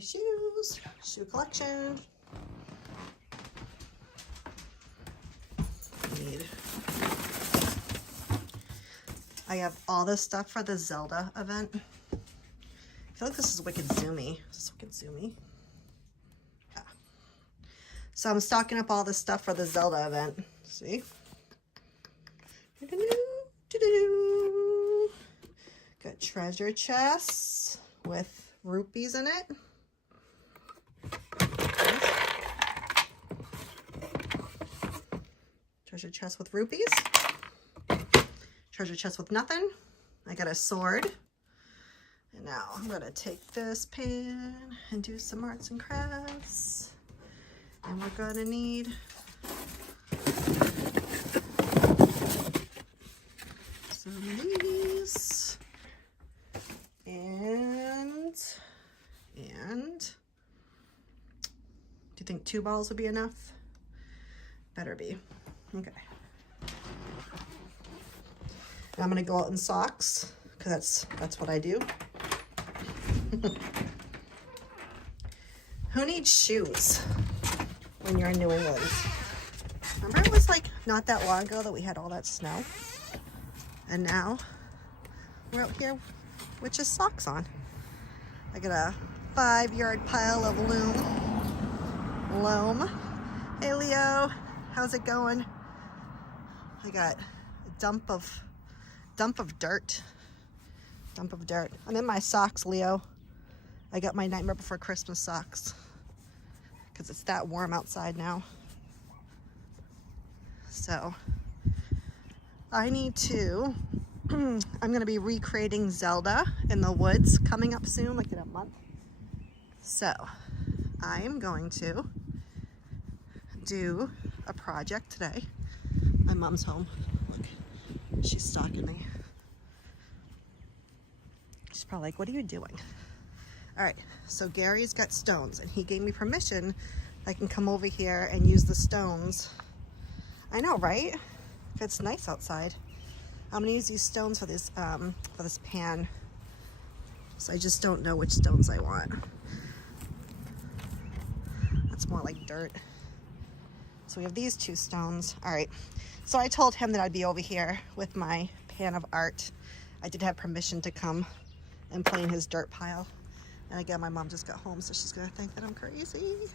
shoes, shoe collection. I have all this stuff for the Zelda event. I feel like this is wicked zoomy. Is this wicked zoomy? Yeah. So I'm stocking up all this stuff for the Zelda event. See? Got treasure chests with rupees in it. Treasure chest with rupees. Treasure chest with nothing. I got a sword. And now I'm gonna take this pan and do some arts and crafts. And we're gonna need some of these. And do you think 2 balls would be enough? Better be. Okay. And I'm gonna go out in socks because that's what I do. Who needs shoes when you're in New England? Remember it was like not that long ago that we had all that snow? And now we're out here with just socks on. I got a 5-yard pile of loam. Hey Leo, how's it going? I got a dump of dirt. I'm in my socks, Leo. I got my Nightmare Before Christmas socks because it's that warm outside now. So I need to, I'm gonna be recreating Zelda in the woods coming up soon, like in a month. So I am going to do a project today. My mom's home. Look, she's stalking me. She's probably like, what are you doing? All right, so Gary's got stones and he gave me permission. I can come over here and use the stones. I know, right? If it's nice outside. I'm gonna use these stones for this pan. So I just don't know which stones I want. That's more like dirt. So we have these 2 stones. All right, so I told him that I'd be over here with my pan of art. I did have permission to come and play in his dirt pile. And again, my mom just got home, so she's gonna think that I'm crazy.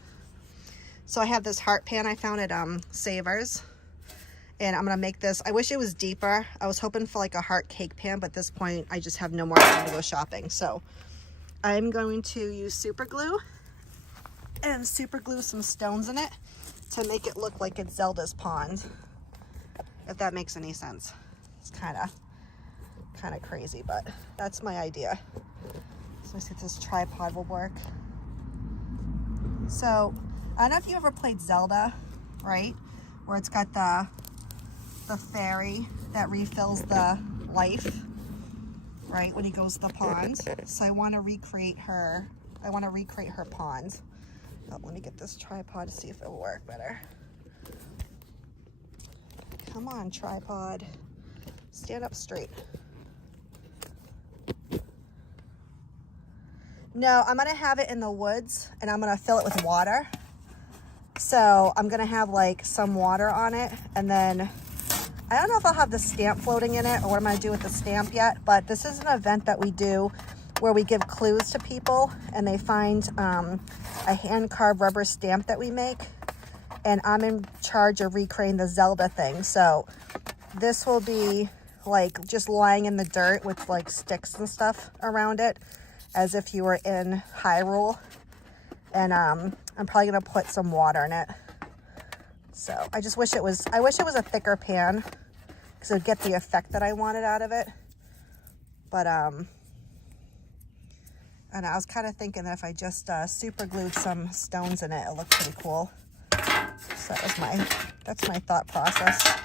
So I have this heart pan I found at Savers. And I'm gonna make this, I wish it was deeper. I was hoping for like a heart cake pan, but at this point, I just have no more time to go shopping. So I'm going to use super glue and super glue some stones in it to make it look like it's Zelda's pond. If that makes any sense. It's kind of crazy, but that's my idea. So let's see if this tripod will work. So I don't know if you ever played Zelda, right? Where it's got the fairy that refills the life, right? When he goes to the pond. So I want to recreate her. I want to recreate her pond. Oh, let me get this tripod to see if it'll work better. Come on, tripod. Stand up straight. No, I'm gonna have it in the woods and I'm gonna fill it with water. So I'm gonna have like some water on it, and then I don't know if I'll have the stamp floating in it or what I'm gonna do with the stamp yet, but this is an event that we do where we give clues to people and they find a hand-carved rubber stamp that we make, and I'm in charge of recreating the Zelda thing. So this will be like just lying in the dirt with like sticks and stuff around it, as if you were in Hyrule. And I'm probably gonna put some water in it. So I just wish it was, I wish it was a thicker pan because it would get the effect that I wanted out of it. But and I was kind of thinking that if I just super glued some stones in it, it looked pretty cool. So that's my thought process.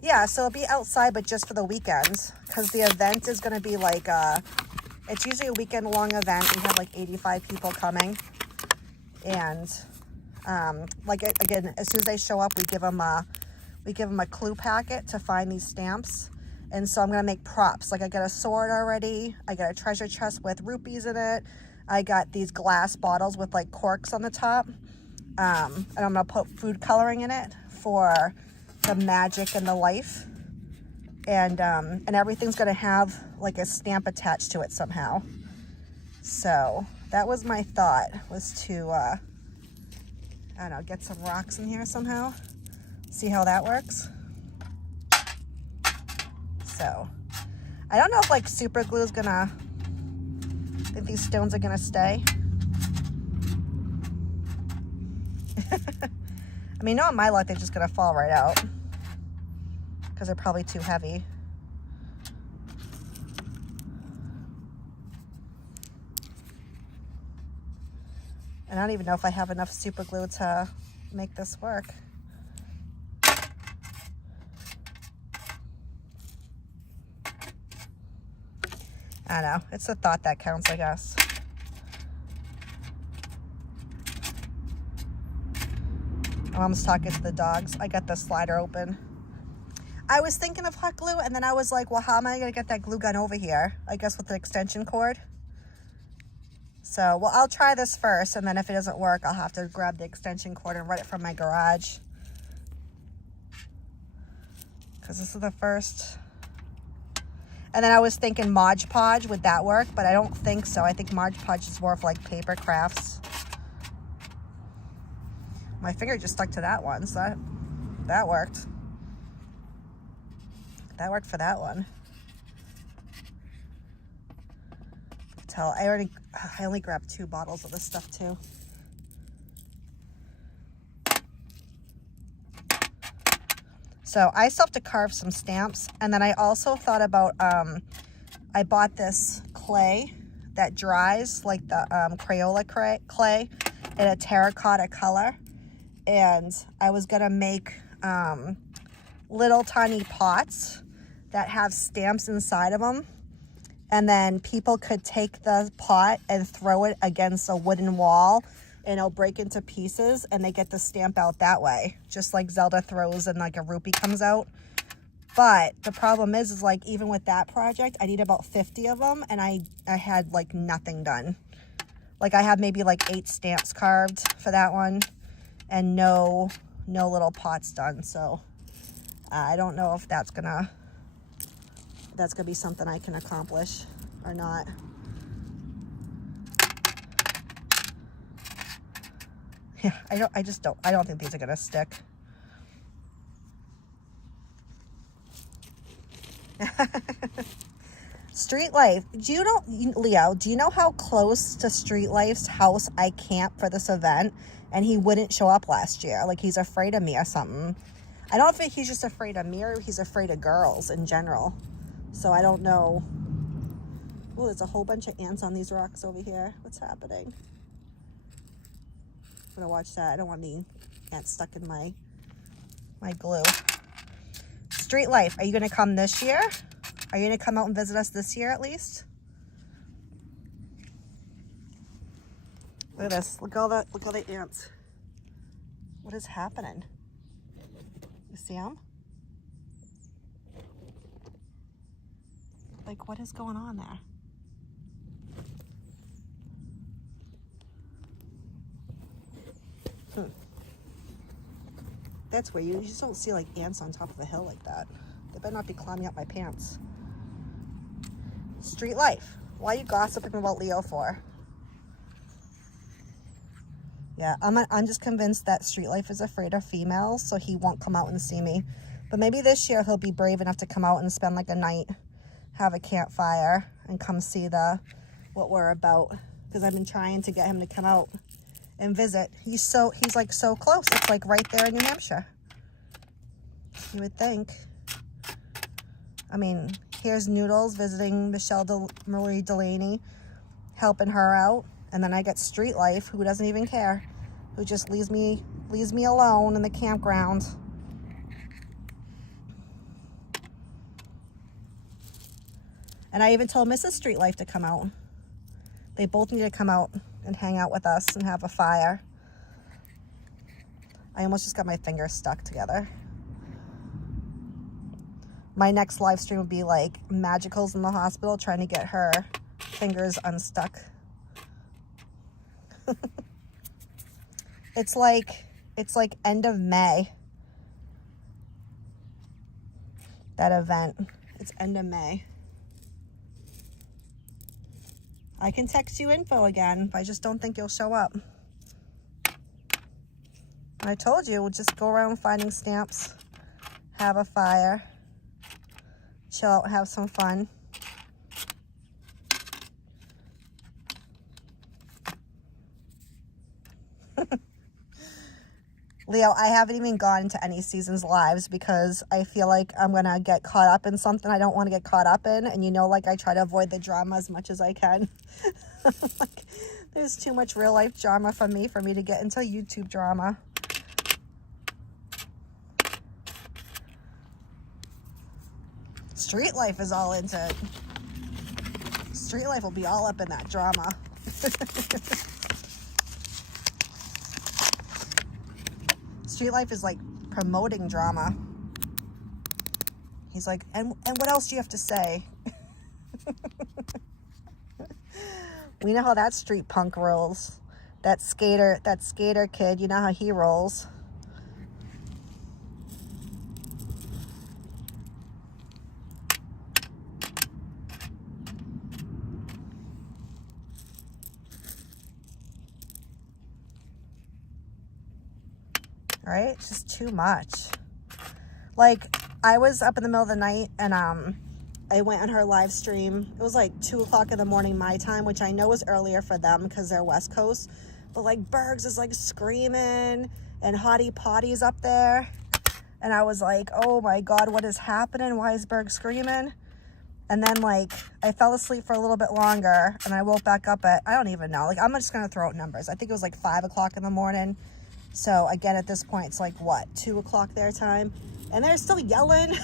Yeah, so it'll be outside, but just for the weekends, because the event is gonna be like, it's usually a weekend-long event. We have like 85 people coming. And like, again, as soon as they show up, we give them a clue packet to find these stamps. And so I'm gonna make props. Like I got a sword already. I got a treasure chest with rupees in it. I got these glass bottles with like corks on the top. And I'm gonna put food coloring in it for the magic and the life. And everything's gonna have like a stamp attached to it somehow. So that was my thought, was to, I don't know, get some rocks in here somehow. See how that works. So I don't know if like super glue is gonna, I think these stones are gonna stay. I mean, knowing my luck, they're just gonna fall right out because they're probably too heavy. And I don't even know if I have enough super glue to make this work. I don't know. It's the thought that counts, I guess. Mom's talking to the dogs. I got the slider open. I was thinking of hot glue, and then I was like, well, how am I going to get that glue gun over here? I guess with the extension cord. So, well, I'll try this first, and then if it doesn't work, I'll have to grab the extension cord and run it from my garage. Because this is the first. And then I was thinking Mod Podge, would that work? But I don't think so. I think Mod Podge is more of like paper crafts. My finger just stuck to that one, so that worked. That worked for that one. I only grabbed 2 bottles of this stuff too. So I still have to carve some stamps. And then I also thought about, I bought this clay that dries like the Crayola clay in a terracotta color. And I was gonna make little tiny pots that have stamps inside of them. And then people could take the pot and throw it against a wooden wall and it'll break into pieces and they get the stamp out that way. Just like Zelda throws and like a rupee comes out. But the problem is like even with that project, I need about 50 of them and I had like nothing done. Like I have maybe like 8 stamps carved for that one and no little pots done. So I don't know if that's gonna be something I can accomplish or not. Yeah, I don't think these are gonna stick. Street Life, Leo, do you know how close to Street Life's house I camped for this event? And he wouldn't show up last year. Like he's afraid of me or something. I don't think he's just afraid of me or he's afraid of girls in general. So I don't know. Oh, there's a whole bunch of ants on these rocks over here. What's happening? I'm gonna watch that. I don't want any ants stuck in my glue. Street Life, are you gonna come this year? Are you gonna come out and visit us this year at least? Look at this. Look at all the ants. What is happening? You see them? Like, what is going on there? That's weird. You just don't see like ants on top of a hill like that. They better not be climbing up my pants. Street Life. Why are you gossiping about Leo for? Yeah, I'm just convinced that Street Life is afraid of females, so he won't come out and see me. But maybe this year he'll be brave enough to come out and spend like a night, have a campfire, and come see what we're about. Because I've been trying to get him to come out and visit. He's like so close. It's like right there in New Hampshire. You would think. I mean, here's Noodles visiting Michelle Marie Delaney, helping her out. And then I get Street Life, who doesn't even care, who just leaves me alone in the campground. And I even told Mrs. Street Life to come out. They both need to come out and hang out with us and have a fire. I almost just got my fingers stuck together. My next live stream would be like Magicals in the hospital trying to get her fingers unstuck. It's like end of May. That event. It's end of May. I can text you info again, but I just don't think you'll show up. I told you, we'll just go around finding stamps, have a fire, chill out, have some fun. Leo, I haven't even gone into any season's lives because I feel like I'm going to get caught up in something I don't want to get caught up in. And you know, like I try to avoid the drama as much as I can. Like, there's too much real life drama for me to get into YouTube drama. Street life is all into it. Street life will be all up in that drama. Street life is like promoting drama. He's like, and what else do you have to say? We know how that street punk rolls. That skater kid, you know how he rolls. Right? It's just too much. Like, I was up in the middle of the night and I went on her live stream. It was like 2 o'clock in the morning my time, which I know is earlier for them because they're West Coast. But like Bergs is like screaming and Hottie Potty's up there. And I was like, oh my God, what is happening? Why is Berg screaming? And then like I fell asleep for a little bit longer and I woke back up at, I don't even know. Like I'm just going to throw out numbers. I think it was like 5 o'clock in the morning. So again, at this point, it's like what, 2 o'clock their time? And they're still yelling.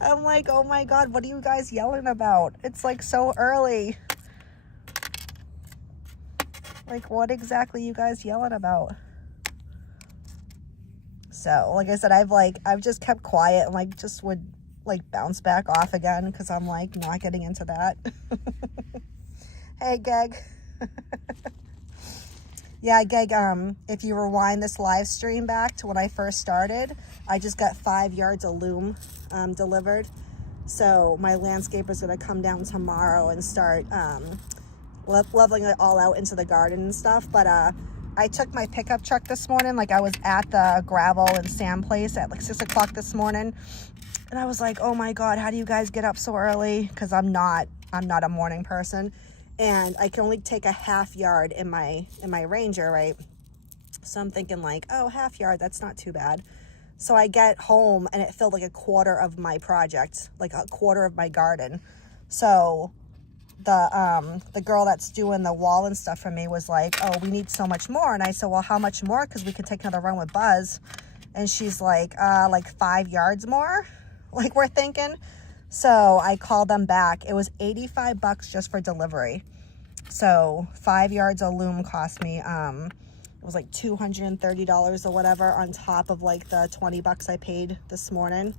I'm like, oh my God, what are you guys yelling about? It's like so early. Like, what exactly you guys yelling about? So, like I said, I've just kept quiet and like just would like bounce back off again because I'm like not getting into that. Hey, Geg. Yeah, Geg, if you rewind this live stream back to when I first started, I just got 5 yards of loom delivered. So my landscaper's gonna come down tomorrow and start leveling it all out into the garden and stuff. But I took my pickup truck this morning. Like I was at the gravel and sand place at like 6 o'clock this morning. And I was like, oh my God, how do you guys get up so early? Because I'm not a morning person. And I can only take a half yard in my Ranger, right? So I'm thinking like, oh, half yard, that's not too bad. So I get home and it filled like a quarter of my project, like a quarter of my garden. So the girl that's doing the wall and stuff for me was like, oh, we need so much more. And I said, well, how much more? Because we could take another run with Buzz. And she's like 5 yards more, like we're thinking. So I called them back. It was $85 just for delivery. So 5 yards of loom cost me, it was like $230 or whatever on top of like the $20 I paid this morning.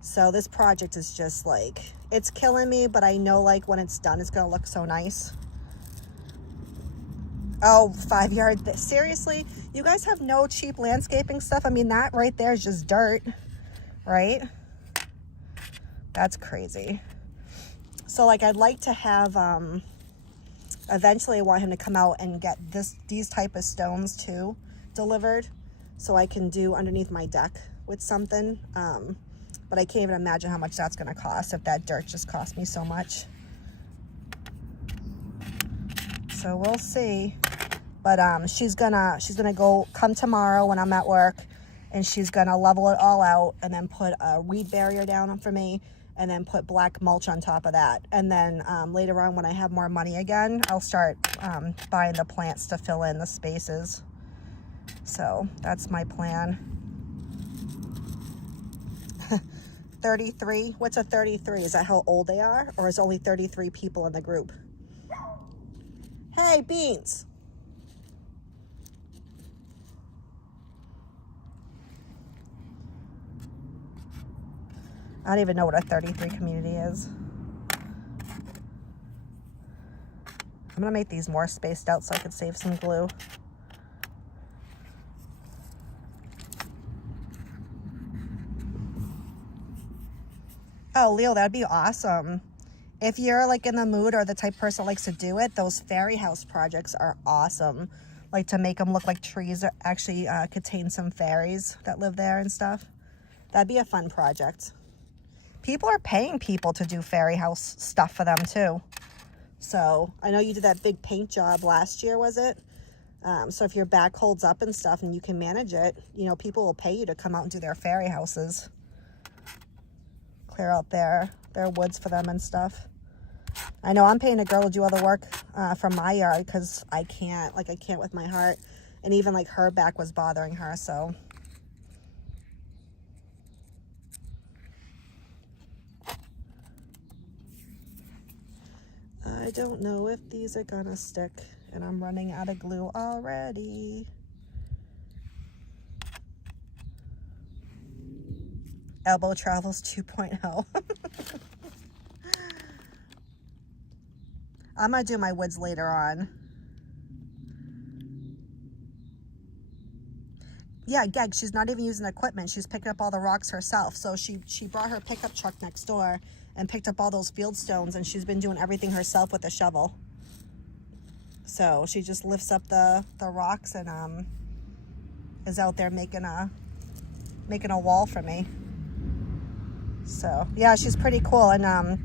So this project is just like, it's killing me, but I know like when it's done, it's going to look so nice. Oh, 5 yard. Seriously, you guys have no cheap landscaping stuff. I mean, that right there is just dirt, right? That's crazy. So like, I'd like to have, eventually I want him to come out and get these type of stones too delivered so I can do underneath my deck with something. But I can't even imagine how much that's going to cost if that dirt just cost me so much. So we'll see. But she's gonna come tomorrow when I'm at work, and she's gonna level it all out and then put a weed barrier down for me and then put black mulch on top of that. And then later on when I have more money again, I'll start buying the plants to fill in the spaces. So that's my plan. 33, what's a 33? Is that how old they are? Or is only 33 people in the group? Hey, Beans. I don't even know what a 33 community is. I'm gonna make these more spaced out so I could save some glue. Oh, Leo, that'd be awesome. If you're like in the mood or the type of person that likes to do it, those fairy house projects are awesome. Like to make them look like trees that actually contain some fairies that live there and stuff. That'd be a fun project. People are paying people to do fairy house stuff for them too. So I know you did that big paint job last year, was it? So if your back holds up and stuff and you can manage it, you know, people will pay you to come out and do their fairy houses. Clear out their woods for them and stuff. I know I'm paying a girl to do all the work from my yard because I can't with my heart. And even like her back was bothering her, so. I don't know if these are gonna stick, and I'm running out of glue already. Elbow Travels 2.0. I'm gonna do my woods later on. Yeah, Geg, she's not even using equipment. She's picking up all the rocks herself. So she brought her pickup truck next door and picked up all those field stones, and she's been doing everything herself with a shovel. So she just lifts up the rocks and is out there making a wall for me. So yeah, she's pretty cool. And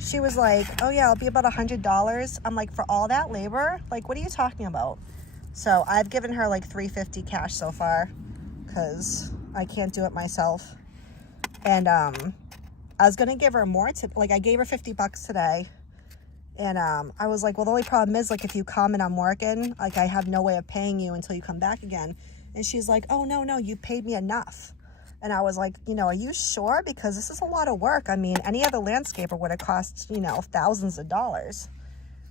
she was like, oh yeah, it'll be about $100. I'm like, for all that labor? Like, what are you talking about? So I've given her like $350 cash so far because I can't do it myself. And I was gonna give her more like I gave her $50 today. And I was like, well, the only problem is like if you come and I'm working, like I have no way of paying you until you come back again. And she's like, oh no, you paid me enough. And I was like, you know, are you sure? Because this is a lot of work. I mean, any other landscaper would have cost, you know, thousands of dollars.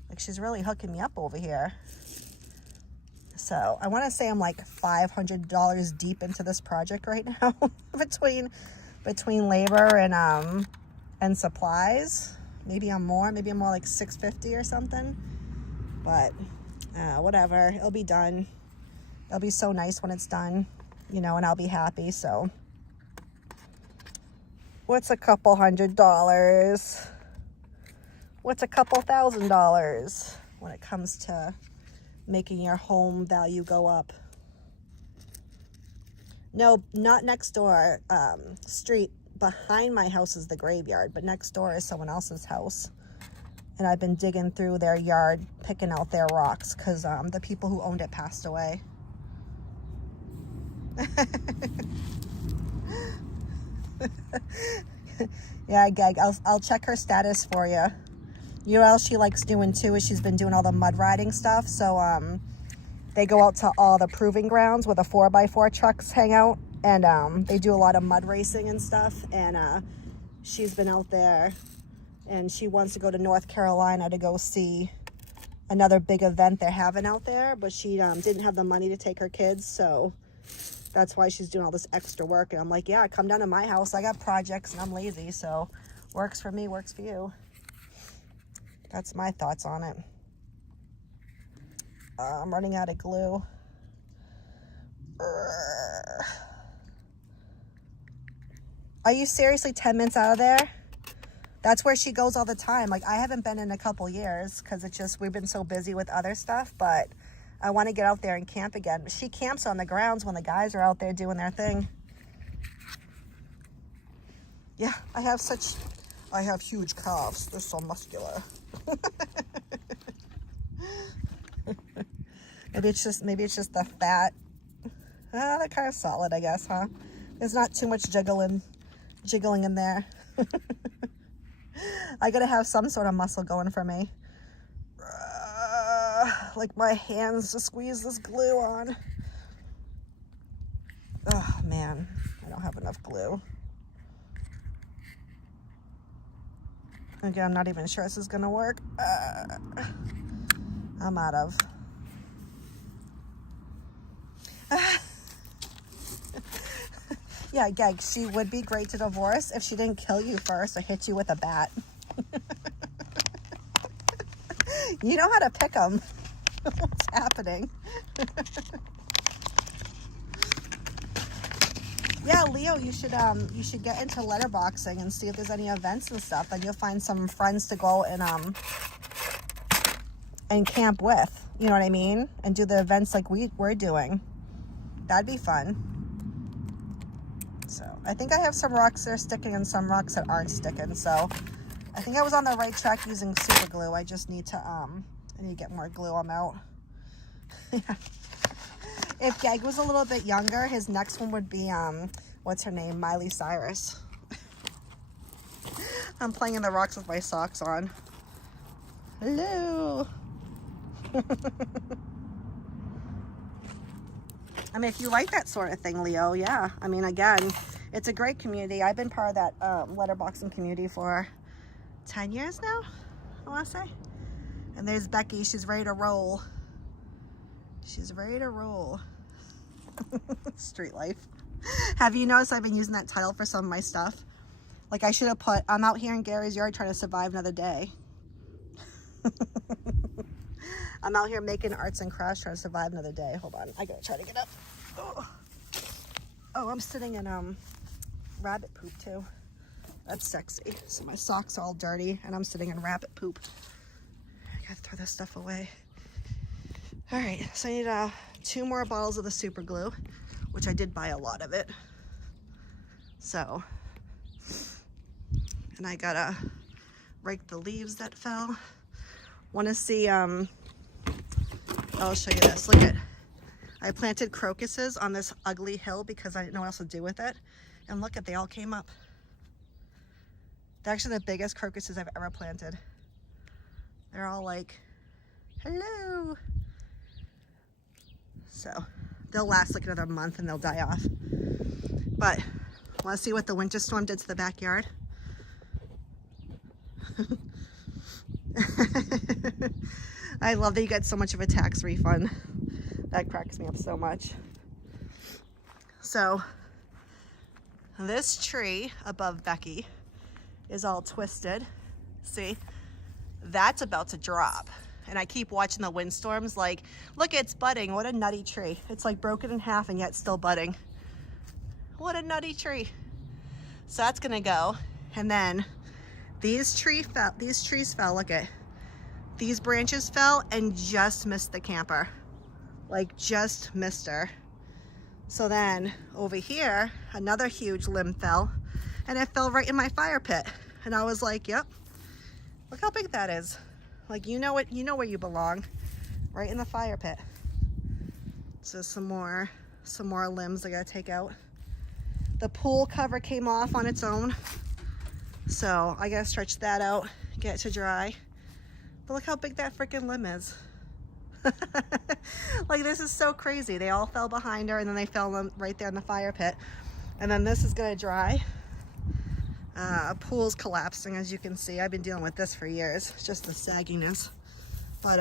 Like, she's really hooking me up over here. So I want to say I'm like $500 deep into this project right now between labor and supplies. Maybe I'm more like $650 or something. But whatever, it'll be done. It'll be so nice when it's done, you know, and I'll be happy. So what's a couple $100? What's a couple $1,000 when it comes to making your home value go up? No, not next door. Street behind my house is the graveyard, but next door is someone else's house. And I've been digging through their yard, picking out their rocks because the people who owned it passed away. Yeah, Geg, I'll check her status for you. You know what else she likes doing too is she's been doing all the mud riding stuff. So they go out to all the proving grounds where the 4x4 trucks hang out, and they do a lot of mud racing and stuff. And she's been out there, and she wants to go to North Carolina to go see another big event they're having out there, but she didn't have the money to take her kids, so that's why she's doing all this extra work. And I'm like, yeah, come down to my house. I got projects and I'm lazy, so works for me, works for you. That's my thoughts on it. I'm running out of glue. Are you seriously 10 minutes out of there? That's where she goes all the time. Like, I haven't been in a couple years because it's just we've been so busy with other stuff, but I want to get out there and camp again. She camps on the grounds when the guys are out there doing their thing. Yeah, I have huge calves. They're so muscular. Maybe it's just the fat. They're kind of solid, I guess, huh? There's not too much jiggling in there. I gotta have some sort of muscle going for me. Like my hands to squeeze this glue on. Oh man, I don't have enough glue. Again, I'm not even sure this is gonna work. I'm out of. Yeah, Gag, she would be great to divorce if she didn't kill you first or hit you with a bat. You know how to pick them. What's happening? Yeah, Leo, you should get into letterboxing and see if there's any events and stuff. Then you'll find some friends to go and camp with. You know what I mean? And do the events like we're doing. That'd be fun. So I think I have some rocks that are sticking and some rocks that aren't sticking. So I think I was on the right track using super glue. I just need to I need to get more glue. I'm out. If Gag was a little bit younger, his next one would be what's her name? Miley Cyrus. I'm playing in the rocks with my socks on. Hello. I mean, if you like that sort of thing, Leo, yeah. I mean, again, it's a great community. I've been part of that letterboxing community for 10 years now, I want to say. And there's Becky. She's ready to roll. She's ready to roll. Street life. Have you noticed I've been using that title for some of my stuff? Like I should have put, I'm out here in Gary's yard trying to survive another day. I'm out here making arts and crafts trying to survive another day. Hold on, I gotta try to get up. Oh, I'm sitting in rabbit poop too. That's sexy. So my socks are all dirty and I'm sitting in rabbit poop. I gotta throw this stuff away. All right, so I need 2 more bottles of the super glue, which I did buy a lot of it. So, and I gotta rake the leaves that fell. Want to see, I'll show you this. Look at, I planted crocuses on this ugly hill because I didn't know what else to do with it. And look at, they all came up. They're actually the biggest crocuses I've ever planted. They're all like, hello. So they'll last like another month and they'll die off. But want to see what the winter storm did to the backyard? I love that you get so much of a tax refund. That cracks me up so much. So this tree above Becky is all twisted. See, that's about to drop. And I keep watching the windstorms like, look, it's budding. What a nutty tree. It's like broken in half and yet still budding. What a nutty tree. So that's gonna go. And then these trees fell, look at, these branches fell and just missed the camper. Like just missed her. So then over here, another huge limb fell and it fell right in my fire pit. And I was like, yep, look how big that is. Like, you know what, you know where you belong, right in the fire pit. So some more limbs I gotta take out. The pool cover came off on its own. So I gotta stretch that out, get it to dry. But look how big that freaking limb is. Like, this is so crazy. They all fell behind her and then they fell right there in the fire pit. And then this is gonna dry. Pool's collapsing, as you can see. I've been dealing with this for years. It's just the sagginess. But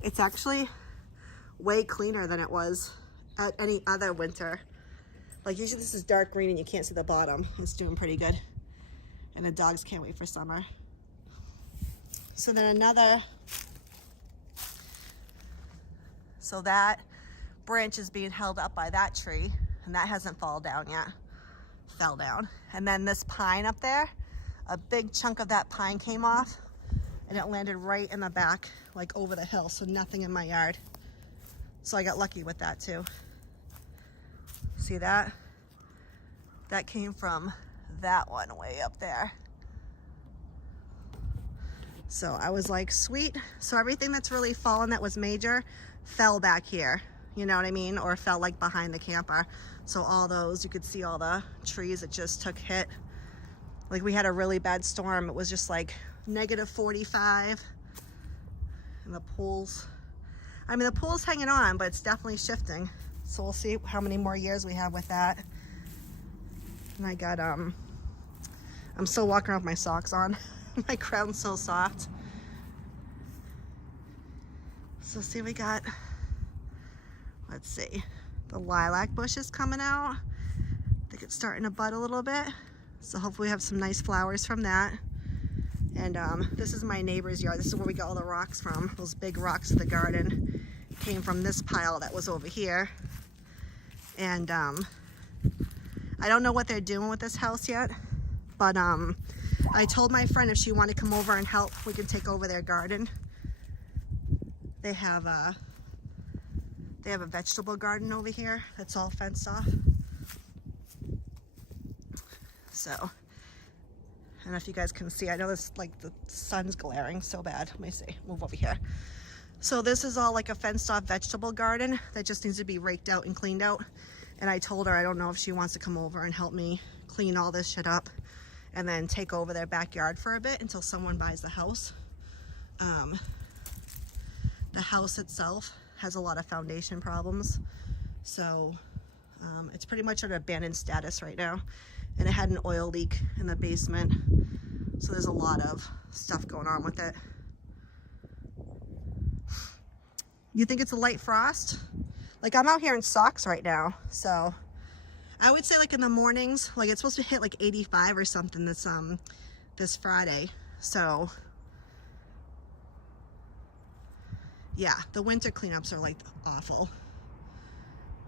it's actually way cleaner than it was at any other winter. Like, usually this is dark green and you can't see the bottom. It's doing pretty good. And the dogs can't wait for summer. So then so that branch is being held up by that tree, and that hasn't fallen down yet. Fell down. And then this pine up there, a big chunk of that pine came off and it landed right in the back, like over the hill, so nothing in my yard. So I got lucky with that too. See that? That came from that one way up there. So I was like, sweet. So everything that's really fallen that was major fell back here, you know what I mean? Or fell like behind the camper. So all those, you could see all the trees that just took hit. Like, we had a really bad storm. It was just like -45. And the pool's, I mean, the pool's hanging on, but it's definitely shifting. So we'll see how many more years we have with that. And I got, I'm still walking around with my socks on. My crown's so soft. So see, we got, let's see, the lilac bush is coming out. think it's starting to bud a little bit. So hopefully we have some nice flowers from that. And this is my neighbor's yard. This is where we got all the rocks from. Those big rocks of the garden came from this pile that was over here. And I don't know what they're doing with this house yet, but I told my friend if she wanted to come over and help, we could take over their garden. They have a vegetable garden over here that's all fenced off. So, I don't know if you guys can see. I know this, like, the sun's glaring so bad. Let me see, move over here. So this is all like a fenced off vegetable garden that just needs to be raked out and cleaned out. And I told her I don't know if she wants to come over and help me clean all this shit up and then take over their backyard for a bit until someone buys the house. The house itself has a lot of foundation problems. So it's pretty much at abandoned status right now. And it had an oil leak in the basement. So there's a lot of stuff going on with it. You think it's a light frost? Like, I'm out here in socks right now. So I would say, like, in the mornings, like, it's supposed to hit like 85 or something this Friday. So yeah, the winter cleanups are like awful.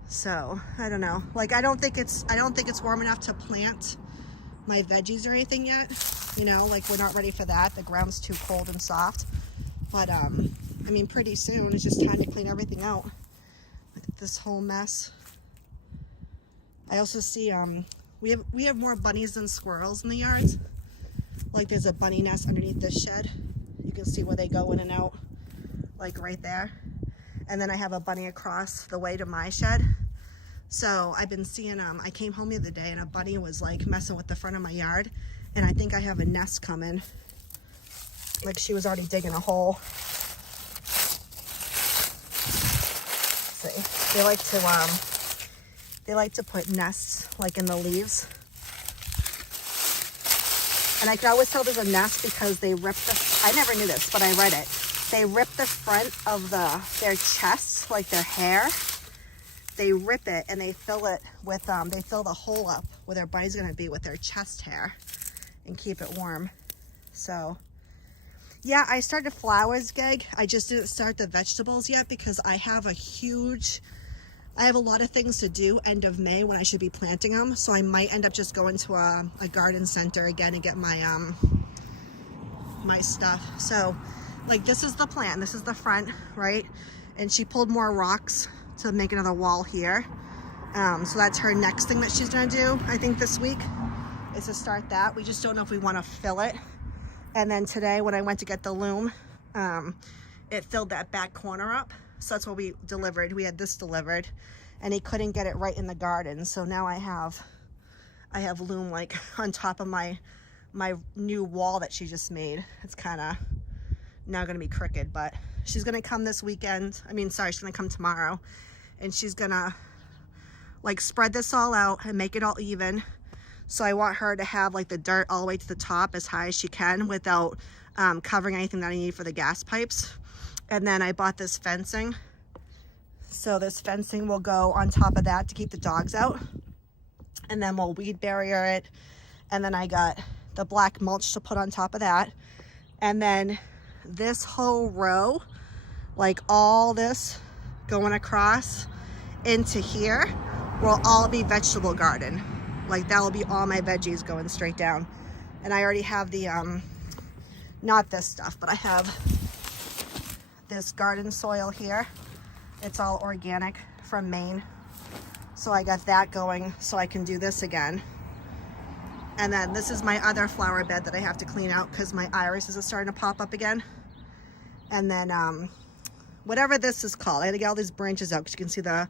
So I don't know. Like, I don't think it's warm enough to plant my veggies or anything yet. You know, like, we're not ready for that. The ground's too cold and soft. But I mean, pretty soon it's just time to clean everything out. Look at this whole mess. I also see we have more bunnies than squirrels in the yards. Like, there's a bunny nest underneath this shed. You can see where they go in and out, like right there. And then I have a bunny across the way to my shed. So I've been seeing I came home the other day and a bunny was like messing with the front of my yard, and I think I have a nest coming. Like, she was already digging a hole. See, they like to put nests like in the leaves. And I can always tell there's a nest because they rip I never knew this, but I read it. They rip the front of their chest, like their hair. They rip it and they fill it with, they fill the hole up where their body's gonna be with their chest hair and keep it warm. So yeah, I started flowers, Geg. I just didn't start the vegetables yet because I have a lot of things to do end of May when I should be planting them. So I might end up just going to a garden center again and get my, my stuff. So, like, this is the plant. This is the front, right? And she pulled more rocks to make another wall here. So that's her next thing that she's gonna do, I think, this week, is to start that. We just don't know if we wanna fill it. And then today when I went to get the loom, it filled that back corner up. So that's what we delivered. We had this delivered and he couldn't get it right in the garden. So now I have loom like on top of my new wall that she just made. It's kind of now gonna be crooked, but she's gonna come this weekend. She's gonna come tomorrow, and she's gonna like spread this all out and make it all even. So I want her to have like the dirt all the way to the top as high as she can without covering anything that I need for the gas pipes. And then I bought this fencing. So this fencing will go on top of that to keep the dogs out. And then we'll weed barrier it. And then I got the black mulch to put on top of that. And then this whole row, like all this going across into here, will all be vegetable garden. Like, that will be all my veggies going straight down. And I already have the, not this stuff, but I have this garden soil here. It's all organic from Maine. So I got that going so I can do this again. And then this is my other flower bed that I have to clean out because my irises are starting to pop up again. And then whatever this is called, I gotta get all these branches out because you can see the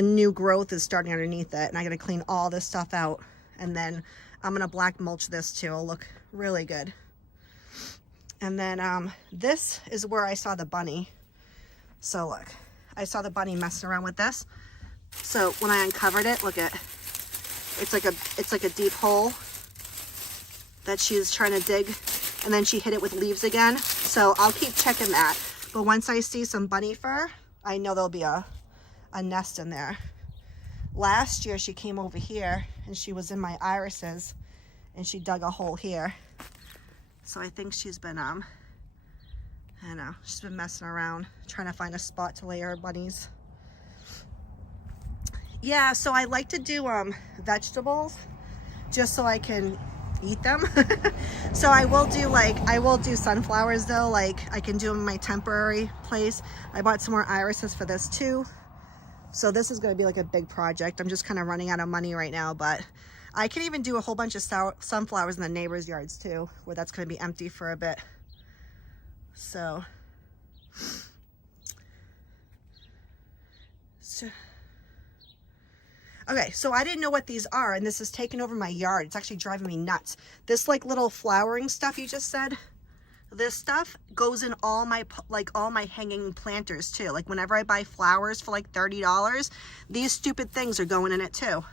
new growth is starting underneath it. And I gotta clean all this stuff out. And then I'm gonna black mulch this too. It'll look really good. And then this is where I saw the bunny. So look, I saw the bunny messing around with this. So when I uncovered it, look at, it's like a deep hole that she's trying to dig, and then she hit it with leaves again. So I'll keep checking that. But once I see some bunny fur, I know there'll be a nest in there. Last year she came over here and she was in my irises and she dug a hole here. So I think she's been, I don't know, she's been messing around trying to find a spot to lay her bunnies. Yeah, so I like to do vegetables just so I can eat them. So I will do sunflowers though, like I can do them in my temporary place. I bought some more irises for this too. So this is going to be like a big project. I'm just kind of running out of money right now, but I can even do a whole bunch of sunflowers in the neighbors' yards too, where that's going to be empty for a bit. So okay, so I didn't know what these are, and this is taking over my yard. It's actually driving me nuts. This like little flowering stuff you just said, this stuff goes in all my hanging planters too. Like whenever I buy flowers for like $30, these stupid things are going in it too.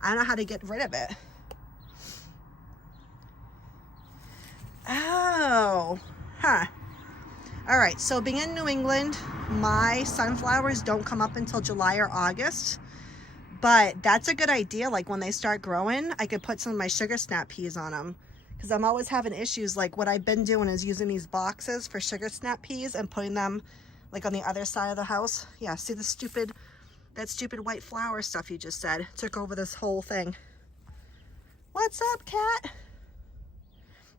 I don't know how to get rid of it. Oh, huh. All right, so being in New England, my sunflowers don't come up until July or August. But that's a good idea. Like when they start growing, I could put some of my sugar snap peas on them, because I'm always having issues. Like what I've been doing is using these boxes for sugar snap peas and putting them like on the other side of the house. Yeah, see that stupid white flower stuff you just said took over this whole thing. What's up, cat?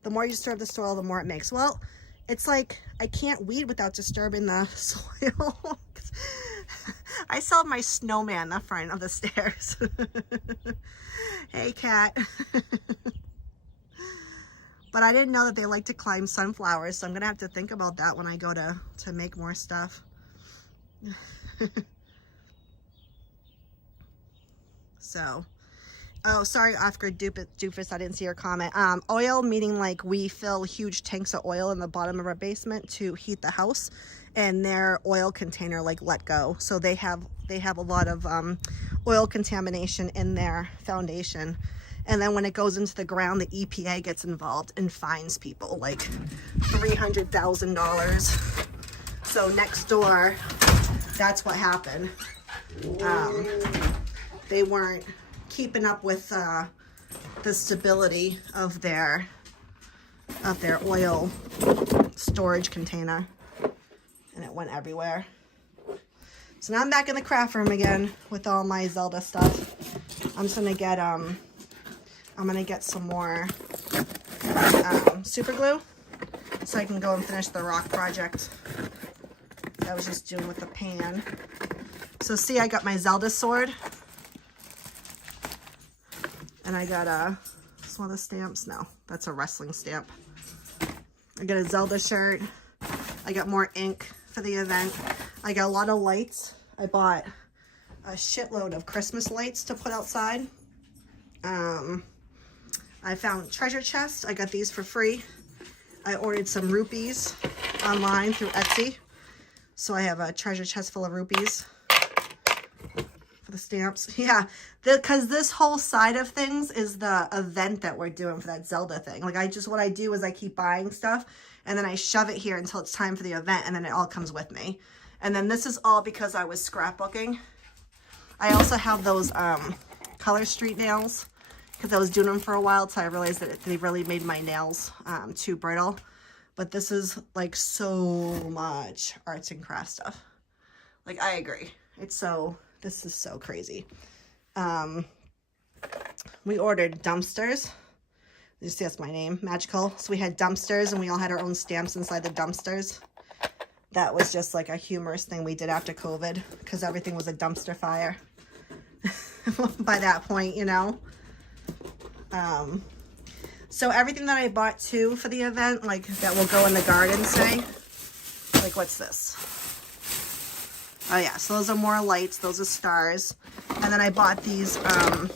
The more you disturb the soil, the more it makes. Well, it's like I can't weed without disturbing the soil. I saw my snowman in the front of the stairs. Hey, cat. But I didn't know that they like to climb sunflowers, so I'm gonna have to think about that when I go to make more stuff. So, oh, sorry, Oscar Doofus, I didn't see your comment. Oil, meaning like we fill huge tanks of oil in the bottom of our basement to heat the house, and their oil container like let go. So they have a lot of oil contamination in their foundation. And then when it goes into the ground, the EPA gets involved and fines people like $300,000. So next door, that's what happened. They weren't keeping up with the stability of their oil storage container, and it went everywhere. So now I'm back in the craft room again with all my Zelda stuff. I'm just gonna get I'm gonna get some more super glue so I can go and finish the rock project that I was just doing with the pan. So see, I got my Zelda sword, and I got this one of the stamps. No, that's a wrestling stamp. I got a Zelda shirt. I got more ink for the event. I got a lot of lights. I bought a shitload of Christmas lights to put outside. I found treasure chests. I got these for free. I ordered some rupees online through Etsy. So I have a treasure chest full of rupees for the stamps. Yeah, because this whole side of things is the event that we're doing for that Zelda thing. Like what I do is I keep buying stuff and then I shove it here until it's time for the event, and then it all comes with me. And then this is all because I was scrapbooking. I also have those Color Street nails, because I was doing them for a while, so I realized that they really made my nails too brittle. But this is like so much arts and crafts stuff. Like, I agree. This is so crazy. We ordered dumpsters. You see, that's my name, Magical. So we had dumpsters, and we all had our own stamps inside the dumpsters. That was just like a humorous thing we did after COVID, because everything was a dumpster fire by that point, you know. So everything that I bought too for the event, like that will go in the garden, say, like what's this? Oh yeah, so those are more lights, those are stars. And then I bought these are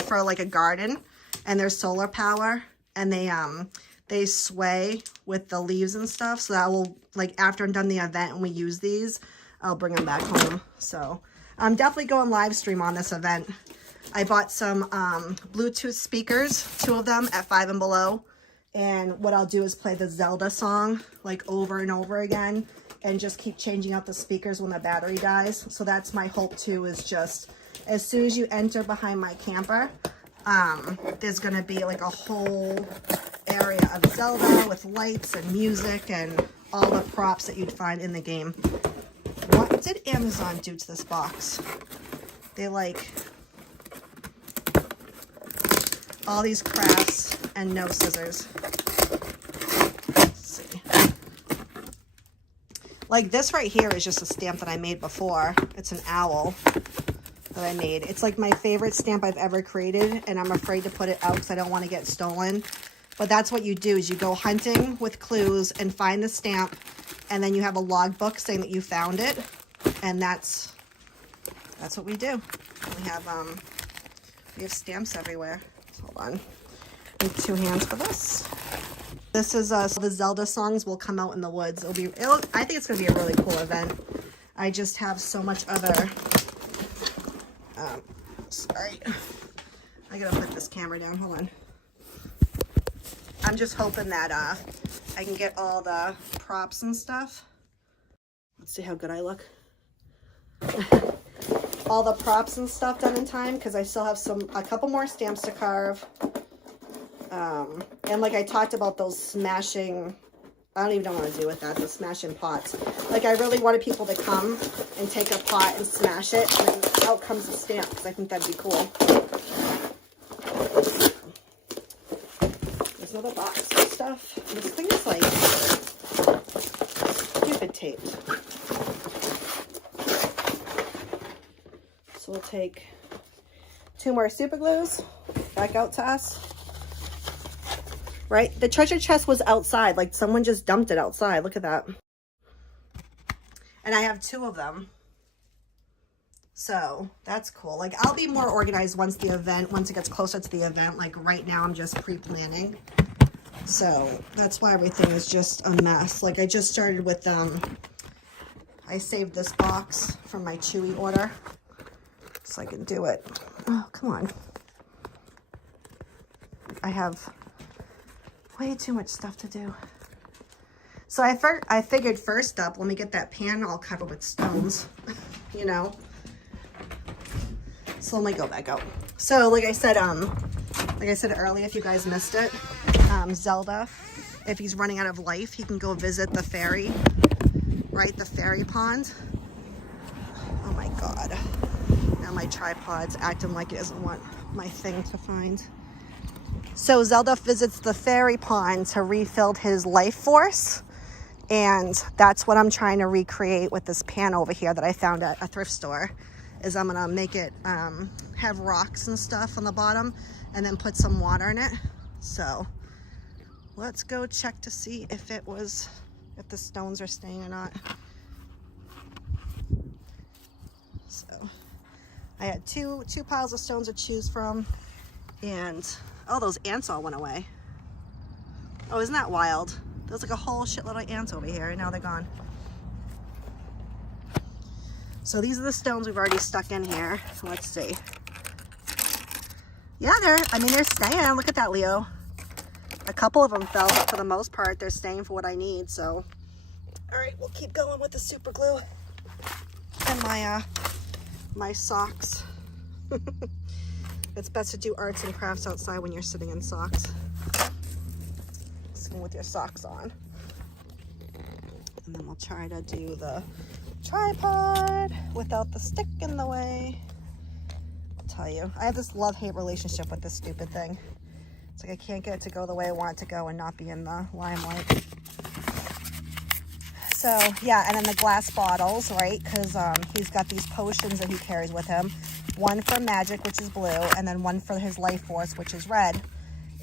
for like a garden, and they're solar power, and they sway with the leaves and stuff. So that will, like, after I'm done the event and we use these, I'll bring them back home. So I'm definitely going live stream on this event. I bought some Bluetooth speakers, 2 of them at Five and Below. And what I'll do is play the Zelda song like over and over again, and just keep changing out the speakers when the battery dies. So that's my hope too, is just as soon as you enter behind my camper, there's gonna be like a whole area of Zelda with lights and music and all the props that you'd find in the game. What did Amazon do to this box? They like all these crafts and no scissors. Let's see. Like this right here is just a stamp that I made before. It's an owl that I made. It's like my favorite stamp I've ever created, and I'm afraid to put it out because I don't want to get stolen. But that's what you do, is you go hunting with clues and find the stamp, and then you have a logbook saying that you found it, and that's what we do. We have stamps everywhere. Hold on. I need 2 hands for this. This is so the Zelda songs will come out in the woods. I think it's gonna be a really cool event. I just have so much other. Sorry, I gotta put this camera down. Hold on. I'm just hoping that I can get all the props and stuff. Let's see how good I look. All the props and stuff done in time, because I still have a couple more stamps to carve. And like I talked about those smashing, I don't even know what to do with that, the smashing pots. Like I really wanted people to come and take a pot and smash it, and then out comes the stamp, because I think that'd be cool. There's another box of stuff. This thing is like stupid taped. So we'll take 2 more super glues back out to us. Right? The treasure chest was outside. Like someone just dumped it outside. Look at that. And I have 2 of them. So that's cool. Like I'll be more organized once it gets closer to the event. Like right now I'm just pre-planning. So that's why everything is just a mess. Like I just started with, I saved this box from my Chewy order so I can do it. Oh, come on. I have way too much stuff to do. So I figured first up, let me get that pan all covered with stones, you know. So let me go back out. So like I said earlier, if you guys missed it, Zelda, if he's running out of life, he can go visit the fairy, right? The fairy pond. Oh my God. Now my tripod's acting like it doesn't want my thing to find. So Zelda visits the fairy pond to refill his life force. And that's what I'm trying to recreate with this pan over here that I found at a thrift store. Is I'm gonna make it have rocks and stuff on the bottom and then put some water in it. So let's go check to see if the stones are staying or not. So I had two piles of stones to choose from, and oh, those ants all went away. Oh, isn't that wild? There's like a whole shitload of ants over here, and now they're gone. So these are the stones we've already stuck in here. Let's see. Yeah, they're staying. Look at that, Leo. A couple of them fell, but for the most part, they're staying for what I need, so. All right, we'll keep going with the super glue and my socks. It's best to do arts and crafts outside when you're sitting in socks. Sitting with your socks on. And then we'll try to do the tripod without the stick in the way. I'll tell you, I have this love-hate relationship with this stupid thing. It's like I can't get it to go the way I want it to go and not be in the limelight. So yeah, and then the glass bottles, right? Because he's got these potions that he carries with him. One for magic, which is blue, and then one for his life force, which is red.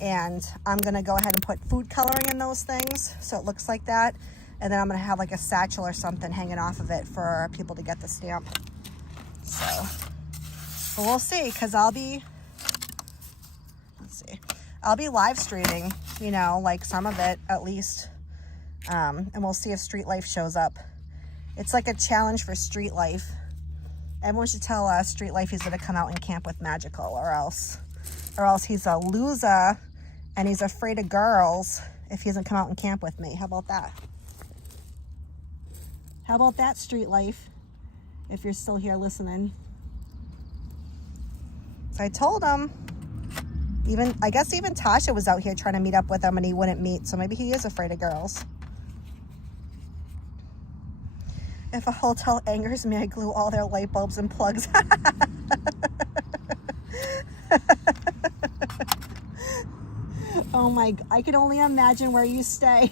And I'm gonna go ahead and put food coloring in those things so it looks like that. And then I'm gonna have like a satchel or something hanging off of it for people to get the stamp. So, but we'll see, because I'll be live streaming, you know, like some of it at least. And we'll see if Street Life shows up. It's like a challenge for Street Life. Everyone should tell Street Life he's gonna come out and camp with Magical, or else he's a loser and he's afraid of girls if he doesn't come out and camp with me. How about that? How about that, Street Life? If you're still here listening. I told him. I guess even Tasha was out here trying to meet up with him and he wouldn't meet. So maybe he is afraid of girls. If a hotel angers me, I glue all their light bulbs and plugs. Oh my, I can only imagine where you stay.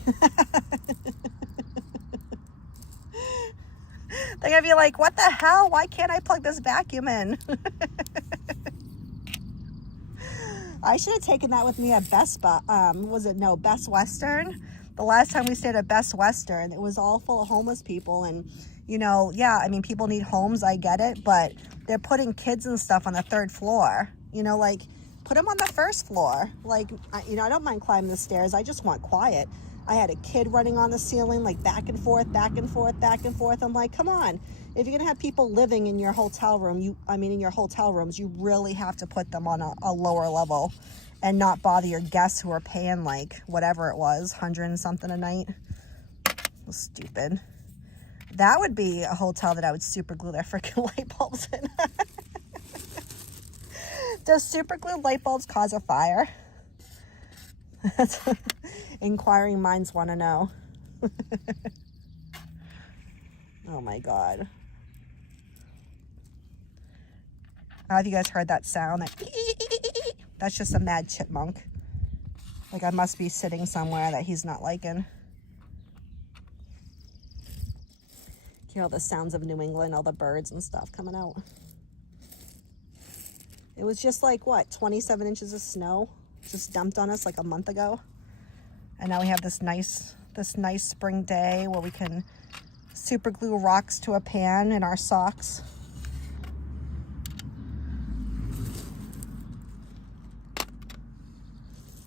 They're gonna be like, what the hell? Why can't I plug this vacuum in? I should have taken that with me at Best Buy. Best Western? The last time we stayed at Best Western, it was all full of homeless people. And, you know, yeah, I mean, people need homes, I get it, but they're putting kids and stuff on the 3rd floor. You know, like, put them on the 1st floor. Like, you know, I don't mind climbing the stairs. I just want quiet. I had a kid running on the ceiling, like back and forth, back and forth, back and forth. I'm like, come on. If you're going to have people living in your hotel room, in your hotel rooms, you really have to put them on a lower level and not bother your guests who are paying like whatever it was, 100 and something a night. Stupid. That would be a hotel that I would super glue their freaking light bulbs in. Does super glue light bulbs cause a fire? Inquiring minds want to know. Oh my God. Have you guys heard that sound? That's just a mad chipmunk. Like I must be sitting somewhere that he's not liking. Hear all the sounds of New England, all the birds and stuff coming out. It was just like, what, 27 inches of snow just dumped on us like a month ago. And now we have this nice spring day where we can super glue rocks to a pan in our socks.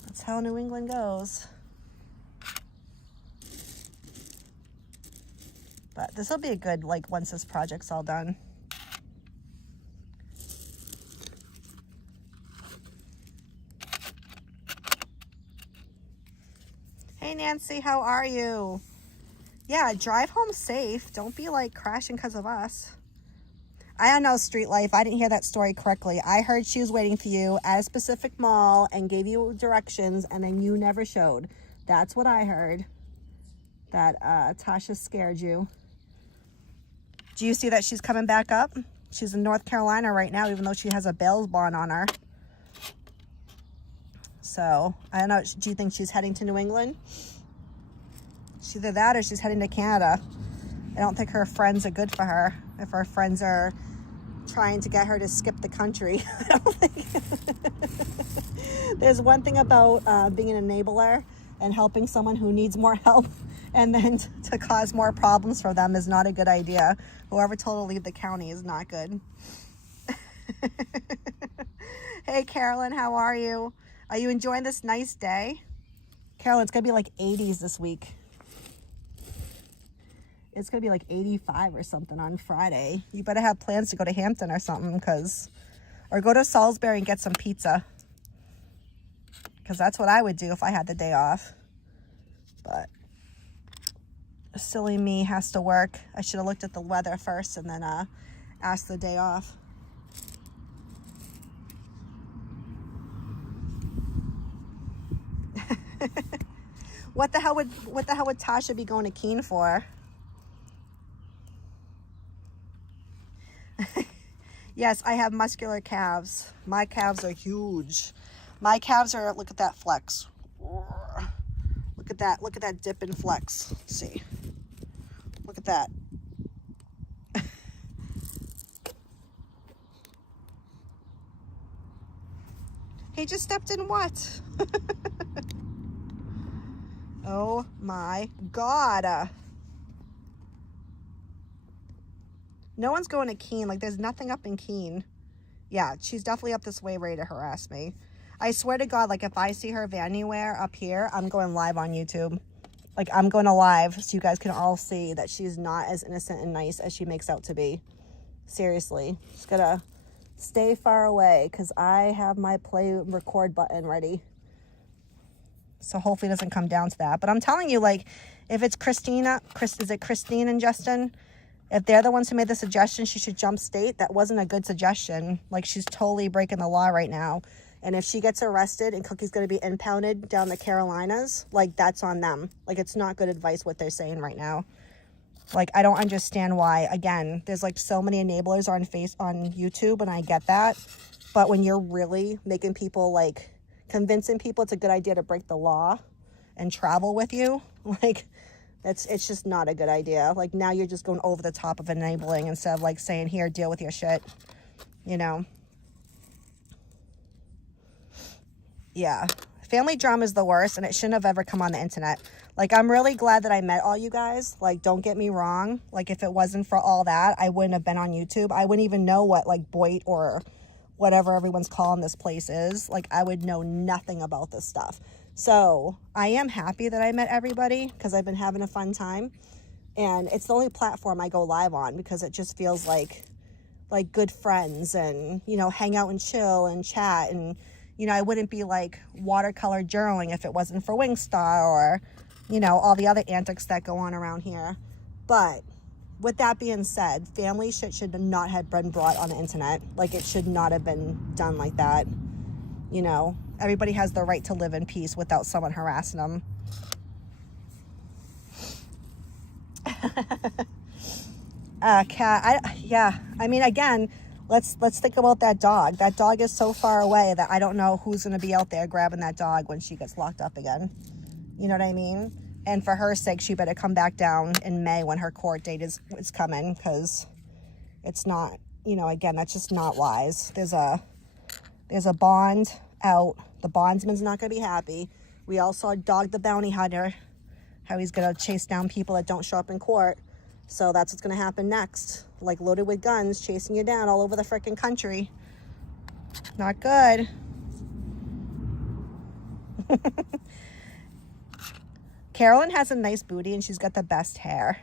That's how New England goes. But this will be a good, like, once this project's all done. Hey Nancy, how are you? Yeah, drive home safe. Don't be like crashing because of us. I don't know, Street Life. I didn't hear that story correctly. I heard she was waiting for you at a specific mall and gave you directions and then you never showed. That's what I heard. That Tasha scared you. Do you see that she's coming back up? She's in North Carolina right now, even though she has a bail bond on her. So, I don't know. Do you think she's heading to New England? She's either that or she's heading to Canada. I don't think her friends are good for her. If her friends are trying to get her to skip the country. I don't think. There's one thing about being an enabler and helping someone who needs more help and then to cause more problems for them is not a good idea. Whoever told her to leave the county is not good. Hey, Carolyn, how are you? Are you enjoying this nice day? Carolyn, it's going to be like 80s this week. It's going to be like 85 or something on Friday. You better have plans to go to Hampton or something, or go to Salisbury and get some pizza. Because that's what I would do if I had the day off. But silly me has to work. I should have looked at the weather first and then asked the day off. What the hell would Tasha be going to Keene for? Yes, I have muscular calves. My calves are huge. My calves are, look at that flex. Look at that dip and flex. Let's see. Look at that. He just stepped in what? Oh my God. No one's going to Keene. Like, there's nothing up in Keene. Yeah, she's definitely up this way ready to harass me. I swear to God, like, if I see her anywhere up here, I'm going live on YouTube. Like, I'm going to live so you guys can all see that she's not as innocent and nice as she makes out to be. Seriously. Just gotta stay far away because I have my play record button ready. So hopefully it doesn't come down to that. But I'm telling you, like, if it's Christine and Justin, If they're the ones who made the suggestion she should jump state, that wasn't a good suggestion. Like, she's totally breaking the law right now. And if she gets arrested and Cookie's going to be impounded down the Carolinas, like, that's on them. Like, it's not good advice what they're saying right now. Like, I don't understand why. Again, there's like so many enablers on YouTube, and I get that. But when you're really making people, like, convincing people it's a good idea to break the law and travel with you, like, it's just not a good idea. Like, now you're just going over the top of enabling instead of, like, saying, here, deal with your shit, you know? Yeah. Family drama is the worst, and it shouldn't have ever come on the internet. Like, I'm really glad that I met all you guys. Like, don't get me wrong. Like, if it wasn't for all that, I wouldn't have been on YouTube. I wouldn't even know what, like, Boyd or whatever everyone's calling this place is. Like, I would know nothing about this stuff. So, I am happy that I met everybody because I've been having a fun time. And it's the only platform I go live on because it just feels like good friends and, you know, hang out and chill and chat. And, you know, I wouldn't be, like, watercolor journaling if it wasn't for Wingstar or, you know, all the other antics that go on around here. But with that being said, family shit should not have been brought on the internet. Like, it should not have been done like that. You know, everybody has the right to live in peace without someone harassing them. Cat, yeah. I mean, again, let's think about that dog. That dog is so far away that I don't know who's going to be out there grabbing that dog when she gets locked up again. You know what I mean? And for her sake, she better come back down in May when her court date is coming, because it's not, you know, again, that's just not wise. There's a bond out. The bondsman's not going to be happy. We all saw Dog the Bounty Hunter, how he's going to chase down people that don't show up in court. So that's what's going to happen next. Like, loaded with guns, chasing you down all over the freaking country. Not good. Carolyn has a nice booty and she's got the best hair.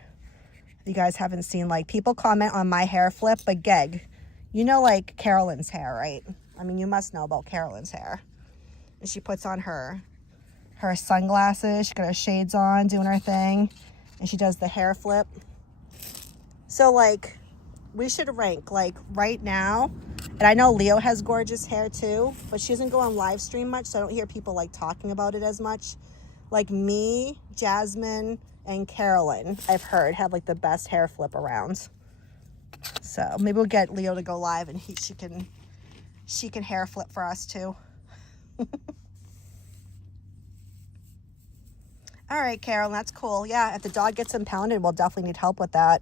You guys haven't seen, like, people comment on my hair flip, but Geg, you know, like, Carolyn's hair, right? I mean, you must know about Carolyn's hair. And she puts on her sunglasses, she got her shades on, doing her thing, and she does the hair flip. So, like, we should rank, like, right now, and I know Leo has gorgeous hair too, but she doesn't go on live stream much, so I don't hear people, like, talking about it as much. Like, me, Jasmine, and Carolyn, I've heard, have, like, the best hair flip around. So maybe we'll get Leo to go live and she can hair flip for us too. All right, Carolyn, that's cool. Yeah, if the dog gets impounded, we'll definitely need help with that.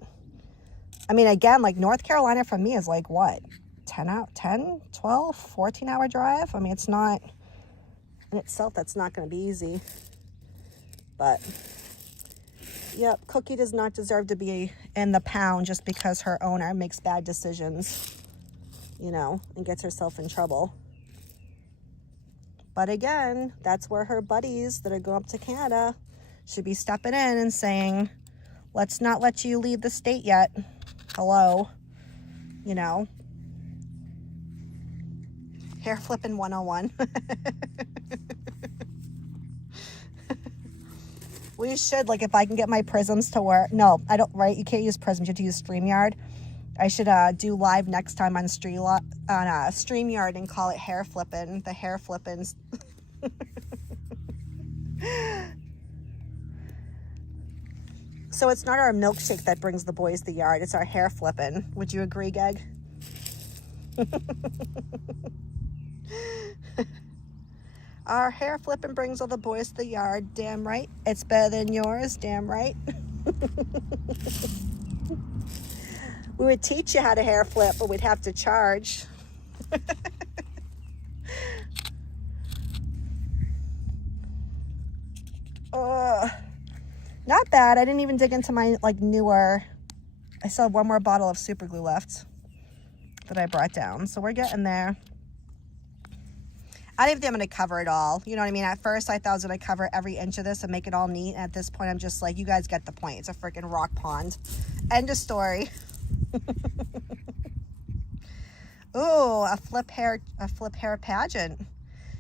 I mean, again, like, North Carolina from me is like, what, 10, 12, 14-hour drive? I mean, it's not, in itself, that's not going to be easy. But, yep, Cookie does not deserve to be in the pound just because her owner makes bad decisions, you know, and gets herself in trouble. But again, that's where her buddies that are going up to Canada should be stepping in and saying, let's not let you leave the state yet. Hello, you know. Hair flipping 101. We should, like, if I can get my prisms to work. No, I don't, right? You can't use prisms. You have to use StreamYard. I should do live next time on StreamYard and call it hair flipping. The hair flippins. So it's not our milkshake that brings the boys to the yard. It's our hair flipping. Would you agree, Geg? Our hair flipping brings all the boys to the yard. Damn right. It's better than yours. Damn right. We would teach you how to hair flip, but we'd have to charge. Not bad. I didn't even dig into my, like, newer. I still have one more bottle of super glue left that I brought down. So we're getting there. I don't even think I'm going to cover it all. You know what I mean? At first, I thought I was going to cover every inch of this and make it all neat. And at this point, I'm just like, you guys get the point. It's a freaking rock pond. End of story. Ooh, a flip hair pageant.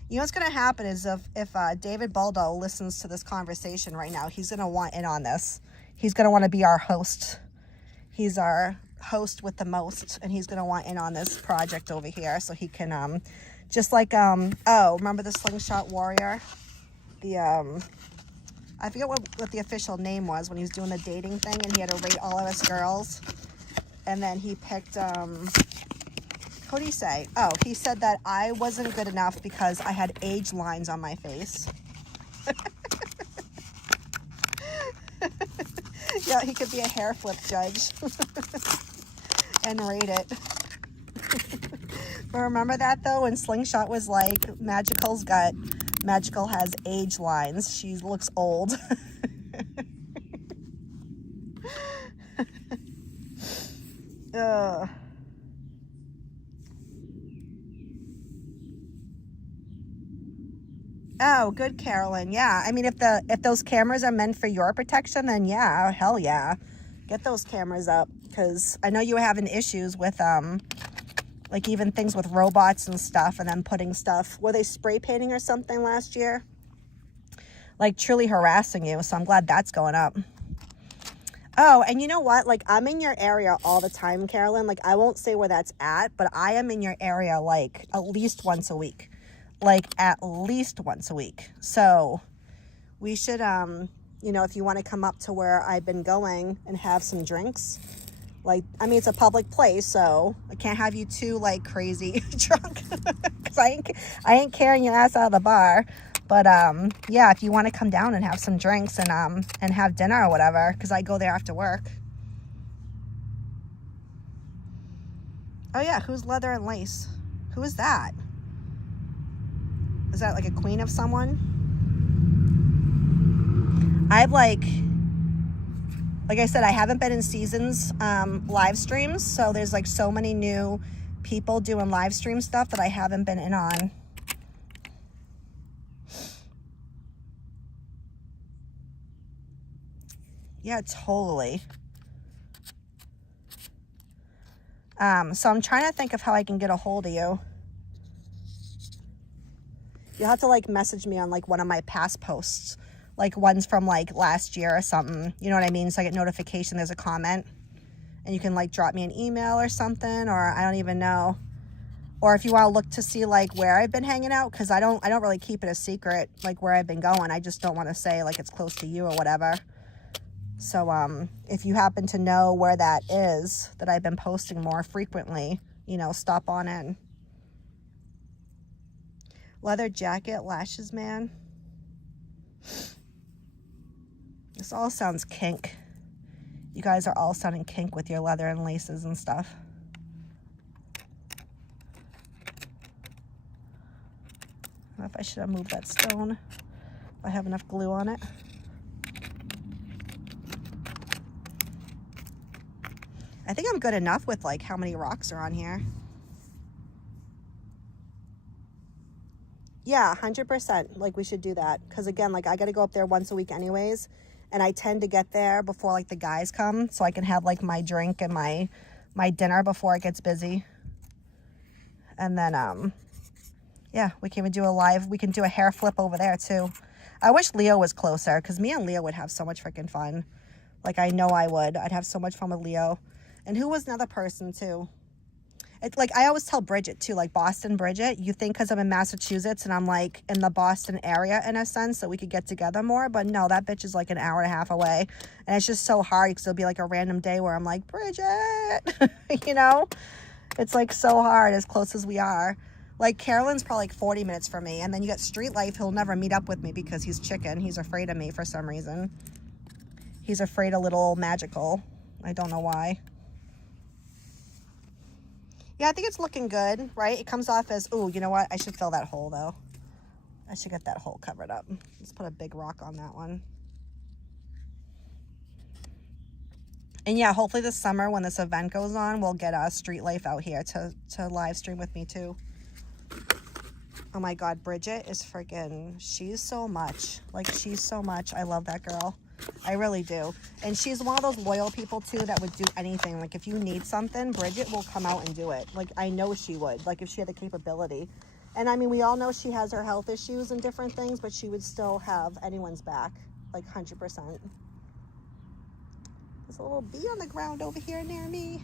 You know what's going to happen is if David Baldo listens to this conversation right now, he's going to want in on this. He's going to want to be our host. He's our host with the most, and he's going to want in on this project over here so he can, just like, oh, remember the Slingshot Warrior? The, I forget what the official name was when he was doing the dating thing, and he had to rate all of us girls. And then he picked, what did he say? Oh, he said that I wasn't good enough because I had age lines on my face. Yeah, he could be a hair flip judge and rate it. But remember that though, when Slingshot was like, Magical has age lines. She looks old. Ugh. Oh, good, Carolyn. Yeah, I mean, if those cameras are meant for your protection, then yeah, hell yeah, get those cameras up. Because I know you were having issues with like even things with robots and stuff, and then putting stuff. Were they spray painting or something last year? Like truly harassing you. So I'm glad that's going up. Oh, and you know what? Like, I'm in your area all the time, Carolyn. Like, I won't say where that's at, but I am in your area like at least once a week. Like at least once a week. So we should, you know, if you want to come up to where I've been going and have some drinks, like, I mean, it's a public place, so I can't have you too like crazy drunk because I ain't carrying your ass out of the bar. But yeah, if you want to come down and have some drinks and have dinner or whatever, because I go there after work. Oh yeah, who's Leather and Lace? Who is that? Is that like a queen of someone? I've like I said, I haven't been in Seasons live streams, so there's like so many new people doing live stream stuff that I haven't been in on. Yeah, totally. So I'm trying to think of how I can get a hold of you. You'll have to like message me on like one of my past posts, like ones from like last year or something. You know what I mean? So I get notification there's a comment, and you can like drop me an email or something, or I don't even know. Or if you want to look to see like where I've been hanging out, because I don't really keep it a secret like where I've been going. I just don't want to say like it's close to you or whatever. So if you happen to know where that is, that I've been posting more frequently, you know, stop on in. Leather jacket, lashes man. This all sounds kink. You guys are all sounding kink with your leather and laces and stuff. I don't know if I should have moved that stone. If I have enough glue on it. I think I'm good enough with like how many rocks are on here. Yeah, 100%. Like we should do that. Because again, like I got to go up there once a week anyways. And I tend to get there before like the guys come. So I can have like my drink and my dinner before it gets busy. And then, yeah, we can even do we can do a hair flip over there too. I wish Leo was closer because me and Leo would have so much freaking fun. Like I know I would. I'd have so much fun with Leo. And who was another person too? It's like I always tell Bridget too, like Boston Bridget, you think because I'm in Massachusetts and I'm like in the Boston area in a sense that we could get together more, but no, that bitch is like an hour and a half away. And it's just so hard because it'll be like a random day where I'm like, Bridget, you know, it's like so hard as close as we are. Like Carolyn's probably like 40 minutes from me. And then you got Street Life. He'll never meet up with me because he's chicken. He's afraid of me for some reason. He's afraid of little Magical. I don't know why. Yeah, I think it's looking good, right? It comes off as, ooh, you know what? I should fill that hole, though. I should get that hole covered up. Let's put a big rock on that one. And yeah, hopefully this summer when this event goes on, we'll get Street Life out here to live stream with me, too. Oh, my God. Bridget is freaking, she's so much. Like, she's so much. I love that girl. I really do. And she's one of those loyal people too that would do anything. Like if you need something, Bridget will come out and do it. Like I know she would, like if she had the capability. And I mean, we all know she has her health issues and different things, but she would still have anyone's back, like 100%. There's a little bee on the ground over here near me.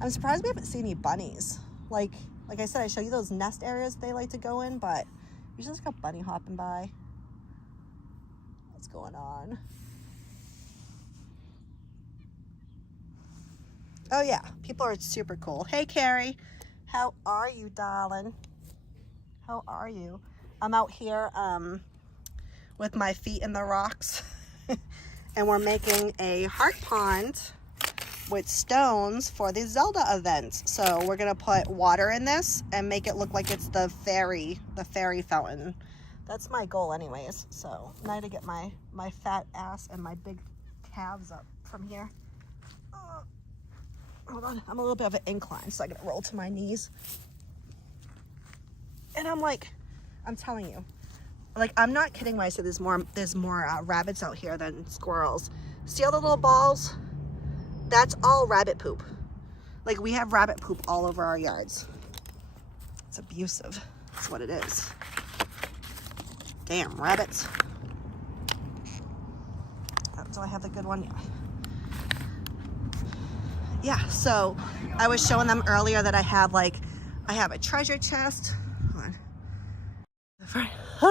I'm surprised we haven't seen any bunnies. Like I said, I show you those nest areas they like to go in, but you just got bunny hopping by. What's going on? Oh yeah, people are super cool. Hey Carrie, how are you, darling? How are you? I'm out here with my feet in the rocks and we're making a heart pond with stones for the Zelda event. So we're gonna put water in this and make it look like it's the fairy fountain. That's my goal anyways. So now to get my fat ass and my big calves up from here. Hold on, I'm a little bit of an incline, so I gotta roll to my knees. And I'm telling you, like, I'm not kidding when I say there's more rabbits out here than squirrels. See all the little balls? That's all rabbit poop. Like, we have rabbit poop all over our yards. It's abusive. That's what it is. Damn rabbits. Do I have the good one? Yeah. Yeah, so I was showing them earlier that I have a treasure chest. Hold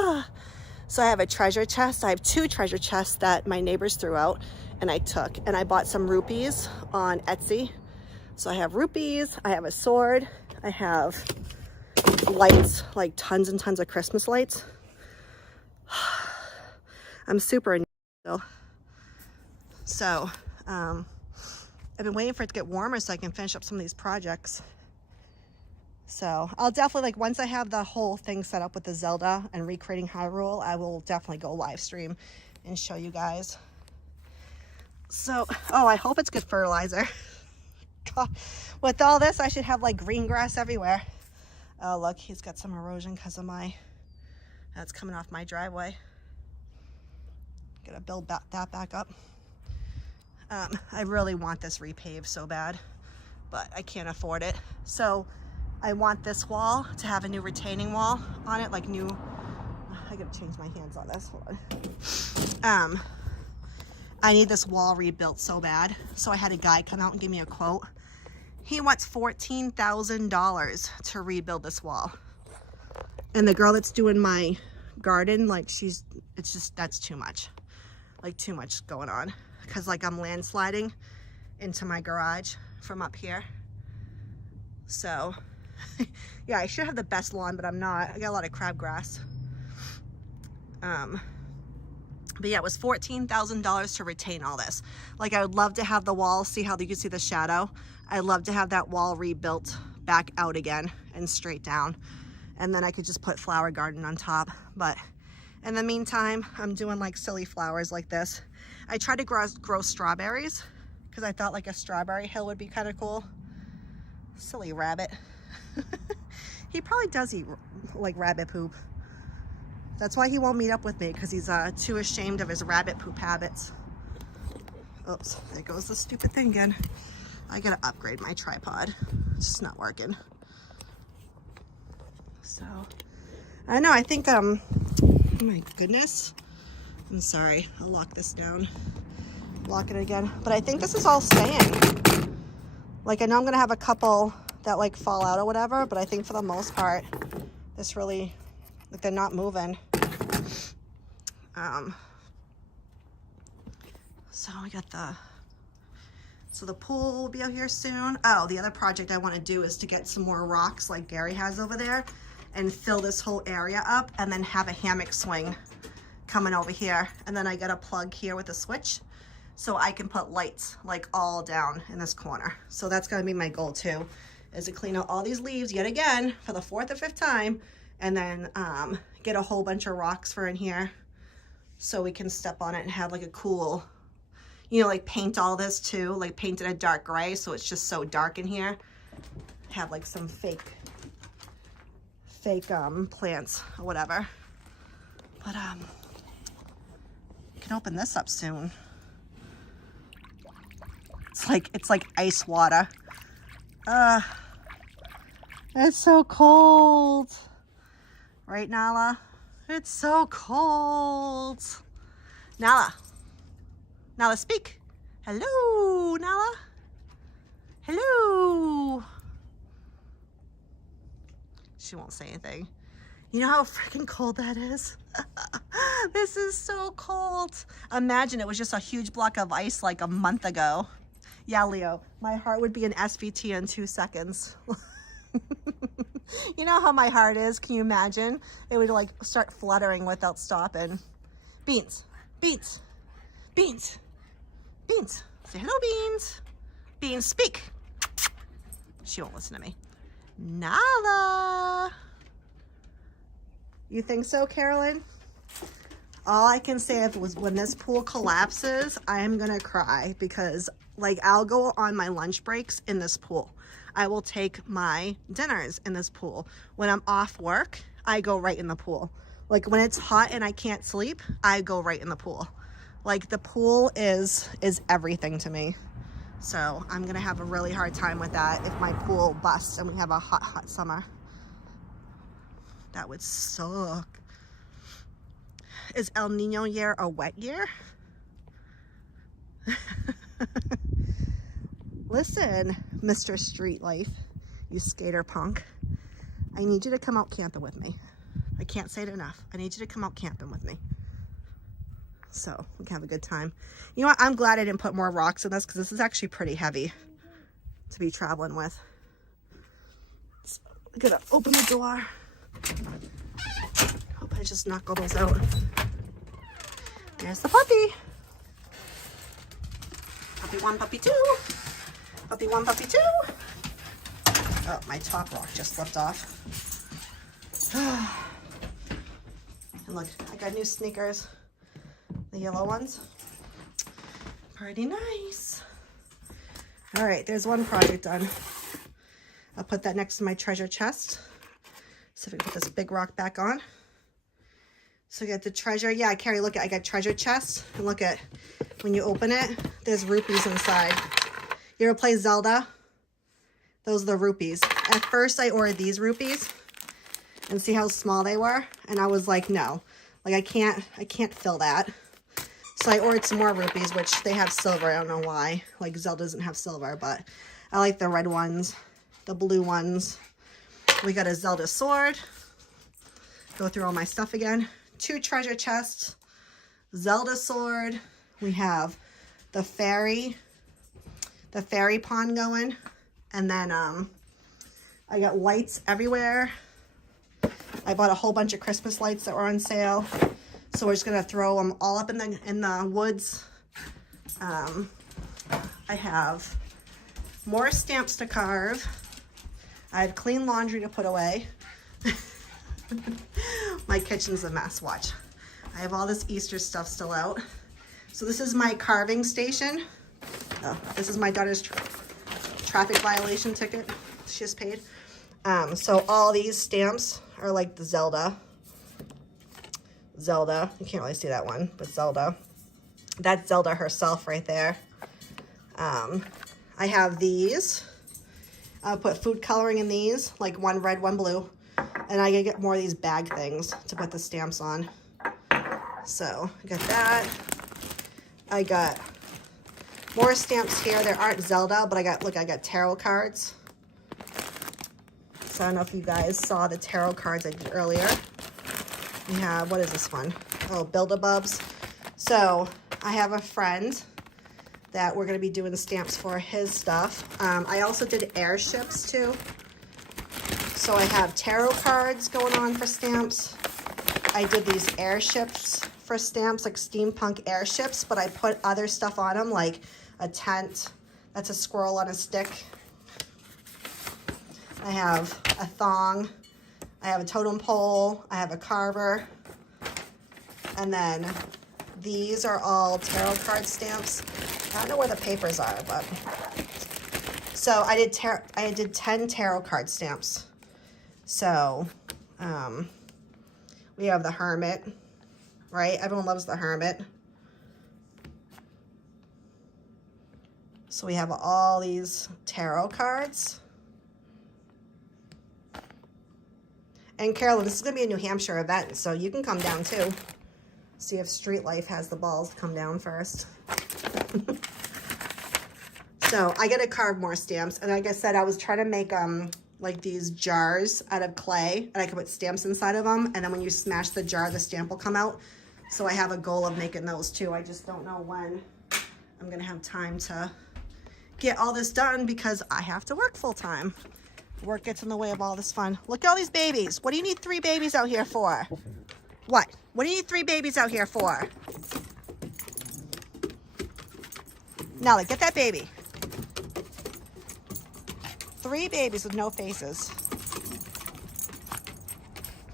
on. So I have a treasure chest. I have 2 treasure chests that my neighbors threw out and I took. And I bought some rupees on Etsy. So I have rupees, I have a sword, I have lights, like tons and tons of Christmas lights. I'm super in still. So, I've been waiting for it to get warmer so I can finish up some of these projects. So I'll definitely, once I have the whole thing set up with the Zelda and recreating Hyrule, I will definitely go live stream and show you guys. So, oh, I hope it's good fertilizer. God, with all this, I should have green grass everywhere. Oh, look, he's got some erosion because of that's coming off my driveway. Gotta build that back up. I really want this repaved so bad, but I can't afford it. So I want this wall to have a new retaining wall on it, I gotta change my hands on this, hold on. I need this wall rebuilt so bad. So I had a guy come out and give me a quote. He wants $14,000 to rebuild this wall. And the girl that's doing my garden, that's too much. Too much going on. Because I'm landsliding into my garage from up here. So yeah, I should have the best lawn, but I'm not. I got a lot of crabgrass. But yeah, it was $14,000 to retain all this. I would love to have the wall, see how you can see the shadow. I'd love to have that wall rebuilt back out again and straight down. And then I could just put flower garden on top. But in the meantime, I'm doing silly flowers like this. I tried to grow strawberries because I thought a strawberry hill would be kind of cool. Silly rabbit. He probably does eat rabbit poop. That's why he won't meet up with me, because he's too ashamed of his rabbit poop habits. Oops, there goes the stupid thing again. I gotta upgrade my tripod. It's just not working. So, I know, I think, oh my goodness. I'm sorry, I'll lock this down. Lock it again. But I think this is all staying. I know I'm gonna have a couple that fall out or whatever, but I think for the most part, this really, they're not moving. So we got so the pool will be out here soon. Oh, the other project I want to do is to get some more rocks like Gary has over there and fill this whole area up and then have a hammock swing coming over here. And then I got a plug here with a switch so I can put lights all down in this corner. So that's gonna be my goal too, is to clean out all these leaves yet again for the 4th or 5th time, and then get a whole bunch of rocks for in here so we can step on it and have a cool, paint all this too, paint it a dark gray so it's just so dark in here. Have some fake plants or whatever. But can open this up soon. It's like ice water. It's so cold. Right, Nala? It's so cold. Nala. Nala, speak. Hello, Nala. Hello. She won't say anything. You know how freaking cold that is? This is so cold. Imagine it was just a huge block of ice like a month ago. Yeah, Leo, my heart would be an SVT in 2 seconds. You know how my heart is? Can you imagine? It would like start fluttering without stopping. Beans, beans, beans, beans. Say hello, Beans. Beans, speak. She won't listen to me. Nala. You think so, Carolyn? All I can say is when this pool collapses, I am gonna cry because like I'll go on my lunch breaks in this pool. I will take my dinners in this pool. When I'm off work, I go right in the pool. Like when it's hot and I can't sleep, I go right in the pool. Like the pool is everything to me. So I'm gonna have a really hard time with that if my pool busts and we have a hot, hot summer. That would suck. Is El Nino year a wet year? Listen, Mr. Street Life, you skater punk. I need you to come out camping with me. I can't say it enough. I need you to come out camping with me. So we can have a good time. You know what? I'm glad I didn't put more rocks in this because this is actually pretty heavy to be traveling with. So I'm gonna open the door. Hope I just knock all those out. There's the puppy. Puppy 1, puppy 2. Puppy 1, puppy 2. Oh, my top rock just slipped off. And look, I got new sneakers. The yellow ones. Pretty nice. All right, there's one project done. I'll put that next to my treasure chest. So if we can put this big rock back on. So we got the treasure. Yeah, Carrie, look at, I got treasure chest. And look at, when you open it, there's rupees inside. You ever play Zelda? Those are the rupees. At first I ordered these rupees and see how small they were. And I was like, no, like I can't fill that. So I ordered some more rupees, which they have silver. I don't know why. Like Zelda doesn't have silver, but I like the red ones, the blue ones. We got a Zelda sword. Go through all my stuff again. 2 treasure chests, Zelda sword. We have the fairy pond going. And then I got lights everywhere. I bought a whole bunch of Christmas lights that were on sale. So we're just gonna throw them all up in the woods. I have more stamps to carve. I have clean laundry to put away. My kitchen's a mess, watch. I have all this Easter stuff still out. So this is my carving station. Oh, this is my daughter's traffic violation ticket she just paid. So all these stamps are like the Zelda. You can't really see that one, but Zelda. That's Zelda herself right there. I have these. I'll put food coloring in these, like one red, one blue. And I gotta get more of these bag things to put the stamps on. So I got that. I got more stamps here. There aren't Zelda, but I got tarot cards. So I don't know if you guys saw the tarot cards I did earlier. We have, what is this one? Oh, Build-A-Bubs. So I have a friend that we're gonna be doing stamps for his stuff. I also did airships too. So I have tarot cards going on for stamps. I did these airships for stamps, like steampunk airships, but I put other stuff on them, like a tent. That's a squirrel on a stick. I have a thong. I have a totem pole. I have a carver. And then these are all tarot card stamps. I don't know where the papers are, but. So I did 10 tarot card stamps. So, we have the Hermit, right? Everyone loves the Hermit. So we have all these tarot cards. And Carolyn, this is gonna be a New Hampshire event, so you can come down too. See if Street Life has the balls to come down first. So I gotta carve more stamps. And like I said, I was trying to make like these jars out of clay, and I could put stamps inside of them. And then when you smash the jar, the stamp will come out. So I have a goal of making those too. I just don't know when I'm gonna have time to get all this done because I have to work full time. Work gets in the way of all this fun. Look at all these babies. What do you need 3 babies out here for? What? What do you need 3 babies out here for? Nelly, get that baby. 3 babies with no faces.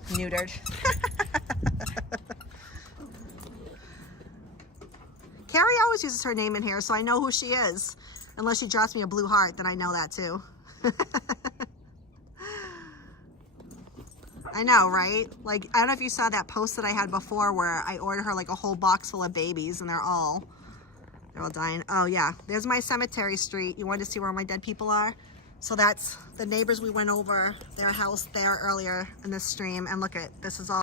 Neutered. Carrie always uses her name in here, so I know who she is. Unless she drops me a blue heart, then I know that too. I know, right? Like, I don't know if you saw that post that I had before where I ordered her like a whole box full of babies and they're all dying. Oh yeah, there's my cemetery street. You wanted to see where my dead people are? So that's the neighbors. We went over their house there earlier in this stream, and look at, this is all.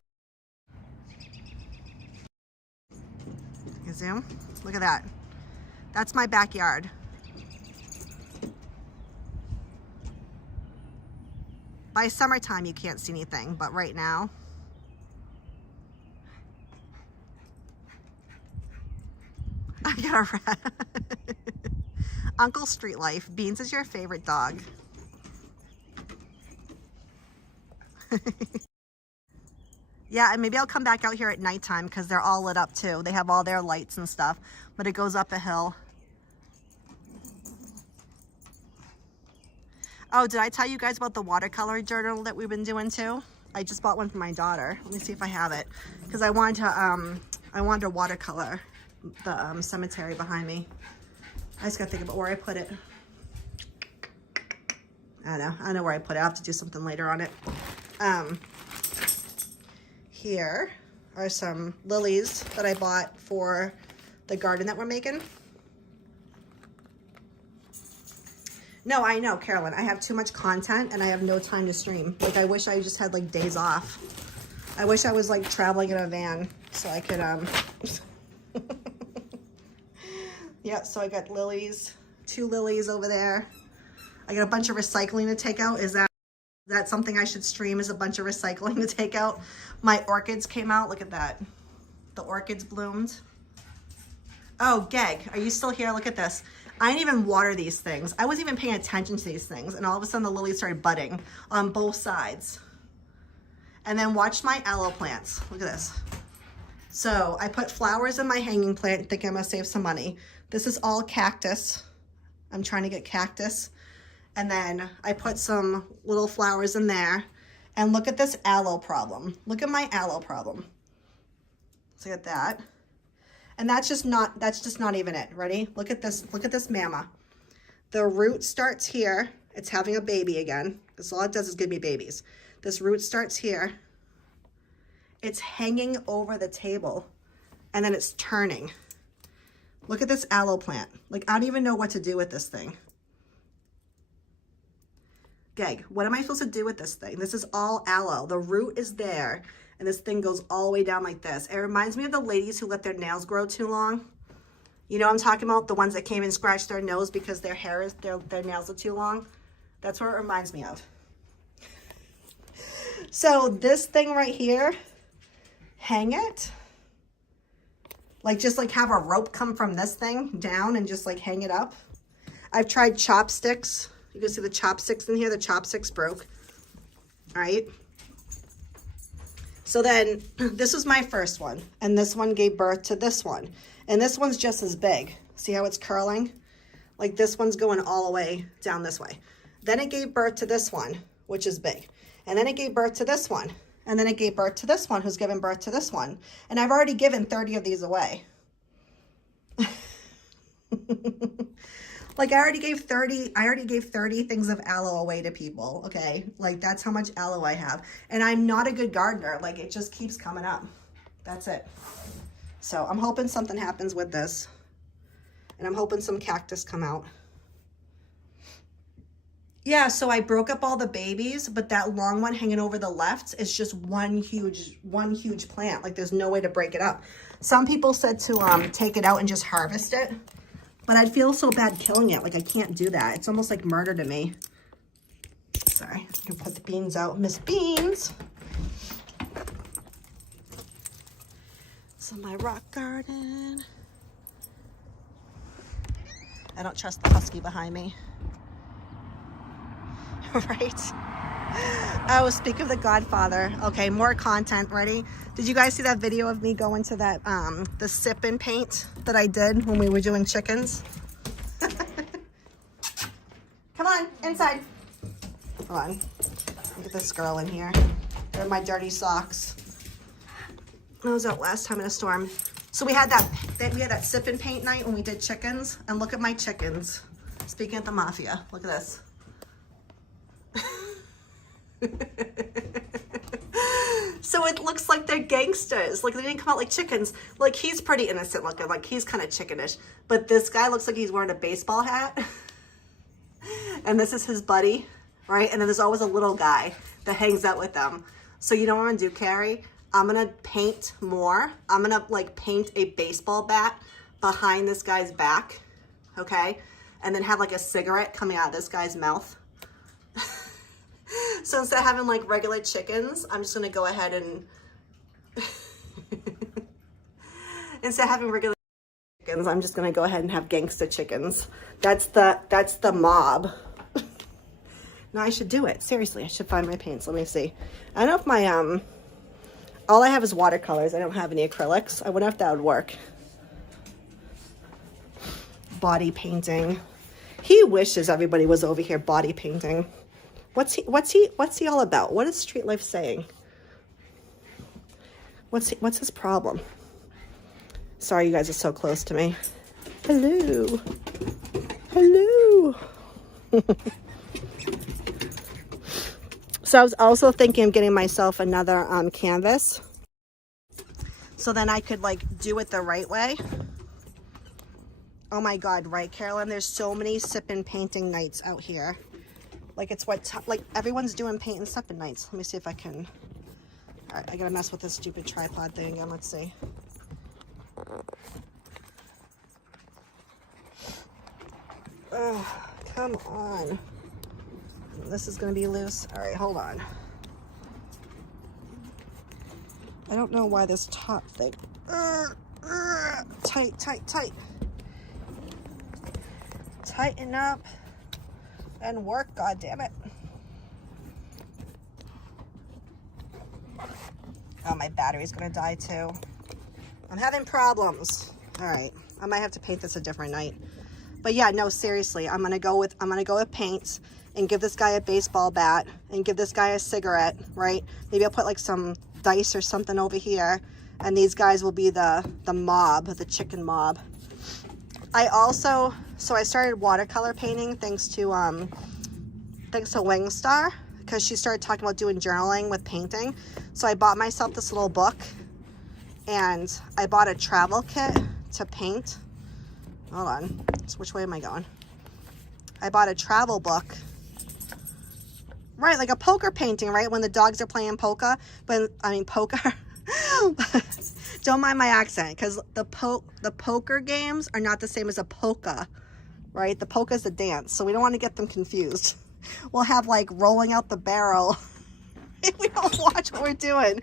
You zoom? Look at that. That's my backyard. By summertime, you can't see anything, but right now. I got a rat. Uncle Street Life. Beans is your favorite dog. Yeah, and maybe I'll come back out here at nighttime because they're all lit up too. They have all their lights and stuff, but it goes up a hill. Oh, did I tell you guys about the watercolor journal that we've been doing too? I just bought one for my daughter. Let me see if I have it, because I wanted to watercolor the cemetery behind me. I just gotta think about where I put it. I don't know where I put it. I'll have to do something later on it. Here are some lilies that I bought for the garden that we're making. No, I know, Carolyn, I have too much content and I have no time to stream. Like, I wish I just had like days off. I wish I was like traveling in a van so I could, yeah, so I got lilies, 2 lilies over there. I got a bunch of recycling to take out. Is that something I should stream, is a bunch of recycling to take out? My orchids came out, look at that. The orchids bloomed. Oh, Geg, are you still here? Look at this. I didn't even water these things. I wasn't even paying attention to these things. And all of a sudden the lilies started budding on both sides. And then watch my aloe plants. Look at this. So I put flowers in my hanging plant thinking I'm gonna save some money. This is all cactus. I'm trying to get cactus. And then I put some little flowers in there. And look at this aloe problem. Look at my aloe problem. Let's look at that. And that's just not even it. Ready? Look at this mama. The root starts here. It's having a baby again. Because all it does is give me babies. This root starts here. It's hanging over the table. And then it's turning. Look at this aloe plant. Like, I don't even know what to do with this thing. Geg, what am I supposed to do with this thing? This is all aloe. The root is there. And this thing goes all the way down like this. It reminds me of the ladies who let their nails grow too long. You know what I'm talking about? The ones that came and scratched their nose because their nails are too long. That's what it reminds me of. So this thing right here, hang it. Like, just like have a rope come from this thing down and just like hang it up. I've tried chopsticks. You can see the chopsticks in here. The chopsticks broke. All right. So then this was my first one, and this one gave birth to this one, and this one's just as big. See how it's curling? Like, this one's going all the way down this way. Then it gave birth to this one, which is big. And then it gave birth to this one. And then it gave birth to this one, who's given birth to this one. And I've already given 30 of these away. Like, I already gave 30 things of aloe away to people, okay? Like, that's how much aloe I have. And I'm not a good gardener. Like, it just keeps coming up. That's it. So I'm hoping something happens with this. And I'm hoping some cactus come out. Yeah, so I broke up all the babies, but that long one hanging over the left is just one huge plant. Like, there's no way to break it up. Some people said to take it out and just harvest it. But I'd feel so bad killing it. Like, I can't do that. It's almost like murder to me. Sorry, I can put the beans out. Miss Beans. So my rock garden. I don't trust the husky behind me. Right? Oh, speak of the Godfather. Okay, more content. Ready? Did you guys see that video of me going to that, the sip and paint that I did when we were doing chickens? Come on, inside. Hold on. Look at this girl in here. They're my dirty socks. I was out last time in a storm. So we had that sip and paint night when we did chickens. And look at my chickens. Speaking of the mafia, look at this. So it looks like they're gangsters. Like, they didn't come out like chickens. Like, he's pretty innocent looking. Like, he's kind of chickenish. But this guy looks like he's wearing a baseball hat. And this is his buddy, right? And then there's always a little guy that hangs out with them. So you know what I'm gonna do, Carrie? I'm gonna paint more. I'm gonna like paint a baseball bat behind this guy's back, okay? And then have like a cigarette coming out of this guy's mouth. So instead of having like regular chickens, I'm just gonna go ahead and instead of having regular chickens, I'm just gonna go ahead and have gangster chickens. That's the mob. No, I should do it. Seriously, I should find my paints. Let me see. I don't know if my all I have is watercolors. I don't have any acrylics. I wonder if that would work. Body painting. He wishes everybody was over here body painting. What's he all about? What is Street Life saying? What's his problem? Sorry, you guys are so close to me. Hello. Hello. So I was also thinking of getting myself another canvas. So then I could like do it the right way. Oh my God, right, Carolyn? There's so many sip and painting nights out here. Like, it's like everyone's doing paint and sip and nights. Let me see if I can. All right, I gotta mess with this stupid tripod thing again. Let's see. Oh, come on. This is gonna be loose. All right, hold on. I don't know why this top thing. Tight. Tighten up and work, God damn it. Oh, my battery's gonna die too. I'm having problems. All right, I might have to paint this a different night. But yeah, no, seriously, I'm gonna go with paints and give this guy a baseball bat and give this guy a cigarette, right? Maybe I'll put like some dice or something over here, and these guys will be the mob, the chicken mob. So I started watercolor painting thanks to Wingstar, because she started talking about doing journaling with painting. So I bought myself this little book, and I bought a travel kit to paint. Hold on, so which way am I going? I bought a travel book. Right, like a poker painting, right? When the dogs are playing poker, poker. Don't mind my accent, because the poker games are not the same as a polka, right? The polka is a dance, so we don't want to get them confused. We'll have like rolling out the barrel. We don't watch what we're doing.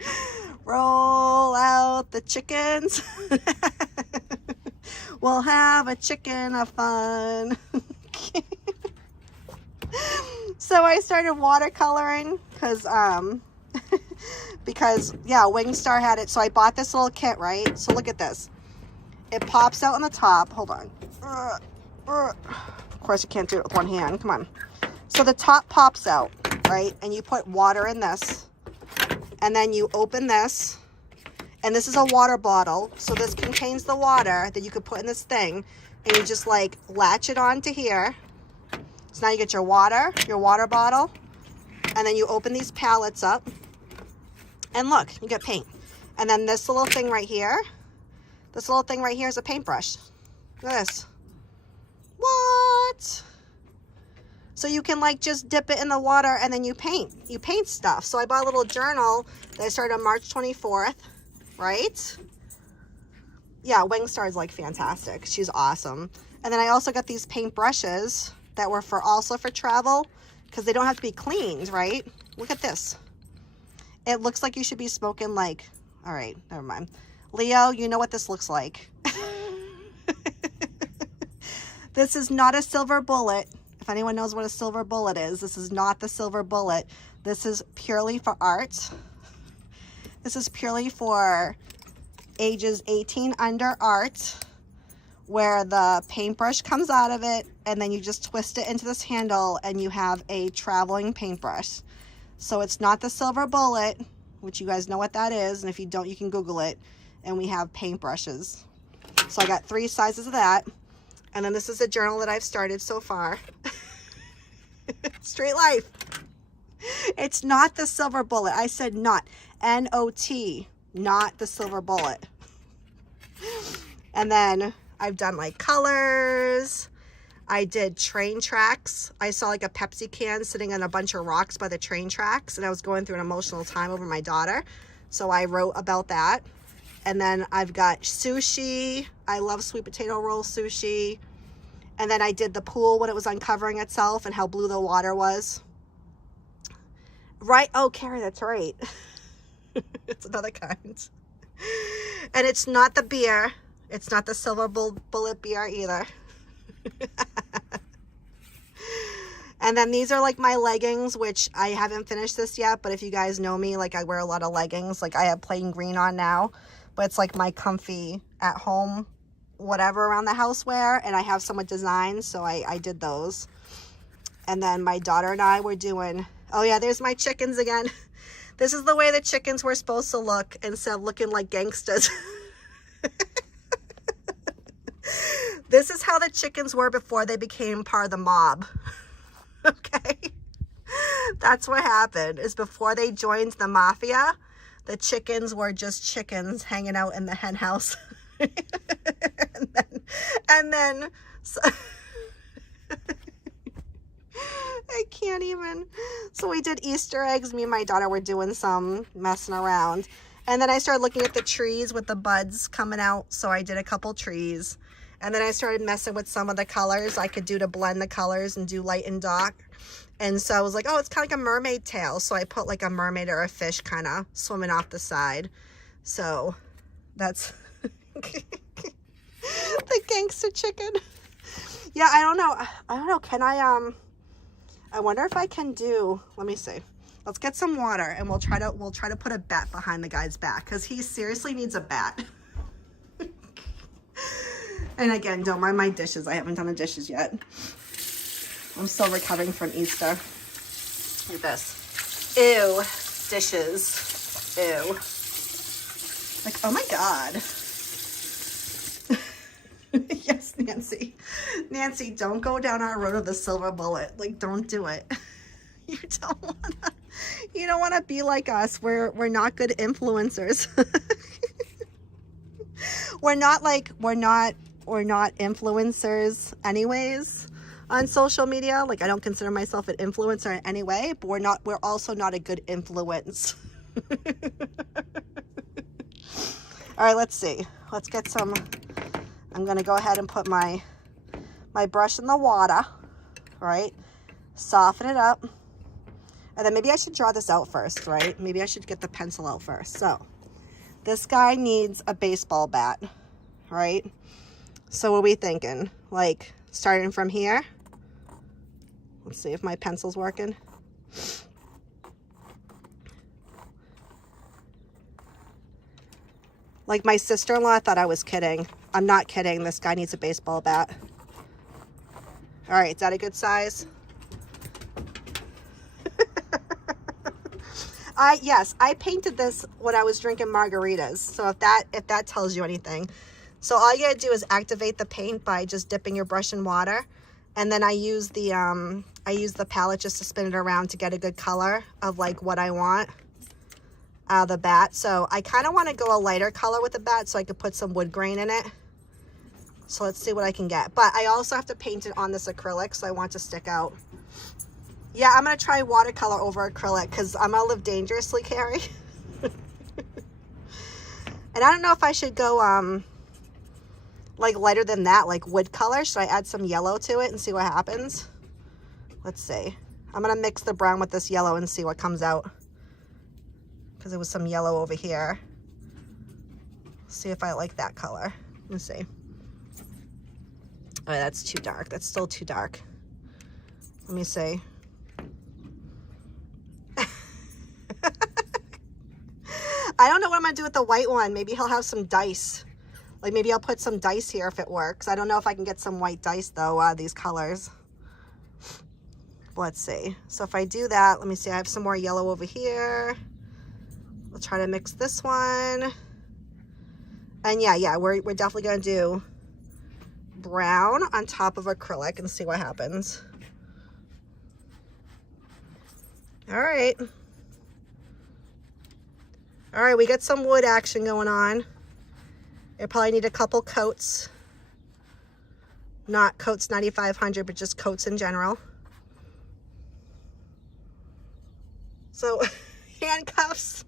Roll out the chickens. We'll have a chicken of fun. So I started watercoloring because yeah, Wingstar had it. So I bought this little kit, right? So look at this. It pops out on the top. Hold on. Of course, you can't do it with one hand. Come on. So the top pops out, right? And you put water in this. And then you open this. And this is a water bottle. So this contains the water that you could put in this thing. And you just like latch it onto here. So now you get your water bottle. And then you open these pallets up. And look, you get paint. And then this little thing right here. This little thing right here is a paintbrush. Look at this. What? So you can like just dip it in the water and then you paint. You paint stuff. So I bought a little journal that I started on March 24th. Right? Yeah, Wingstar is like fantastic. She's awesome. And then I also got these paint brushes that were also for travel, because they don't have to be cleaned, right? Look at this. It looks like you should be smoking like, all right, never mind. Leo, you know what this looks like. This is not a silver bullet. If anyone knows what a silver bullet is, this is not the silver bullet. This is purely for art. This is purely for ages 18 under art, where the paintbrush comes out of it and then you just twist it into this handle and you have a traveling paintbrush. So it's not the silver bullet, which you guys know what that is, and if you don't, you can Google it. And we have paintbrushes. So I got 3 sizes of that. And then this is a journal that I've started so far. Straight Life. It's not the silver bullet. I said not. N-O-T. Not the silver bullet. And then I've done like colors. I did train tracks. I saw like a Pepsi can sitting on a bunch of rocks by the train tracks, and I was going through an emotional time over my daughter. So I wrote about that. And then I've got sushi. I love sweet potato roll sushi. And then I did the pool when it was uncovering itself and how blue the water was. Right? Oh, Carrie, that's right. It's another kind. And it's not the beer. It's not the silver bullet beer either. And then these are like my leggings, which I haven't finished this yet. But if you guys know me, like I wear a lot of leggings. Like I have plain green on now. But it's like my comfy at home, whatever around the house wear. And I have some with designs, so I did those. And then my daughter and I were doing, oh yeah, there's my chickens again. This is the way the chickens were supposed to look instead of looking like gangsters. This is how the chickens were before they became part of the mob. Okay? That's what happened, is before they joined the mafia, the chickens were just chickens hanging out in the hen house. and then so, I can't even. So we did Easter eggs. Me and my daughter were doing some messing around. And then I started looking at the trees with the buds coming out. So I did a couple trees. And then I started messing with some of the colors I could do to blend the colors and do light and dark. And so I was like, oh, it's kind of like a mermaid tail. So I put like a mermaid or a fish kind of swimming off the side. So that's the gangster chicken. Yeah, I don't know. Can I wonder if I can do, let me see. Let's get some water and we'll try to put a bat behind the guy's back, because he seriously needs a bat. And again, don't mind my dishes. I haven't done the dishes yet. I'm still recovering from Easter. Look at this. Ew. Dishes. Ew. Like, oh my God. Yes, Nancy. Nancy, don't go down our road of the silver bullet. Like, don't do it. You don't wanna be like us. We're not good influencers. We're not influencers anyways on social media. Like, I don't consider myself an influencer in any way, but we're also not a good influence. All right, let's see. Let's get some. I'm gonna go ahead and put my brush in the water, right? Soften it up. And then maybe I should draw this out first, right? Maybe I should get the pencil out first. So this guy needs a baseball bat, right? So what are we thinking? Like starting from here? Let's see if my pencil's working. Like my sister-in-law thought I was kidding. I'm not kidding. This guy needs a baseball bat. All right, is that a good size? Yes, I painted this when I was drinking margaritas. So if that tells you anything. So all you gotta do is activate the paint by just dipping your brush in water. And then I use the palette just to spin it around to get a good color of like what I want out of the bat. So I kind of want to go a lighter color with the bat so I could put some wood grain in it. So let's see what I can get. But I also have to paint it on this acrylic, so I want it to stick out. Yeah, I'm going to try watercolor over acrylic because I'm going to live dangerously, Carrie. And I don't know if I should go, like lighter than that, like wood color. Should I add some yellow to it and see what happens? Let's see. I'm gonna mix the brown with this yellow and see what comes out, because there was some yellow over here. See if I like that color. Let me see. Oh, that's too dark. That's still too dark. Let me see. I don't know what I'm gonna do with the white one. Maybe he'll have some dice. Like maybe I'll put some dice here if it works. I don't know if I can get some white dice though, these colors. Let's see. So if I do that, let me see. I have some more yellow over here. We'll try to mix this one. And yeah, we're definitely gonna do brown on top of acrylic and see what happens. All right. All right, we got some wood action going on. You probably need a couple coats. Not Coats 9500, but just coats in general. So, handcuffs.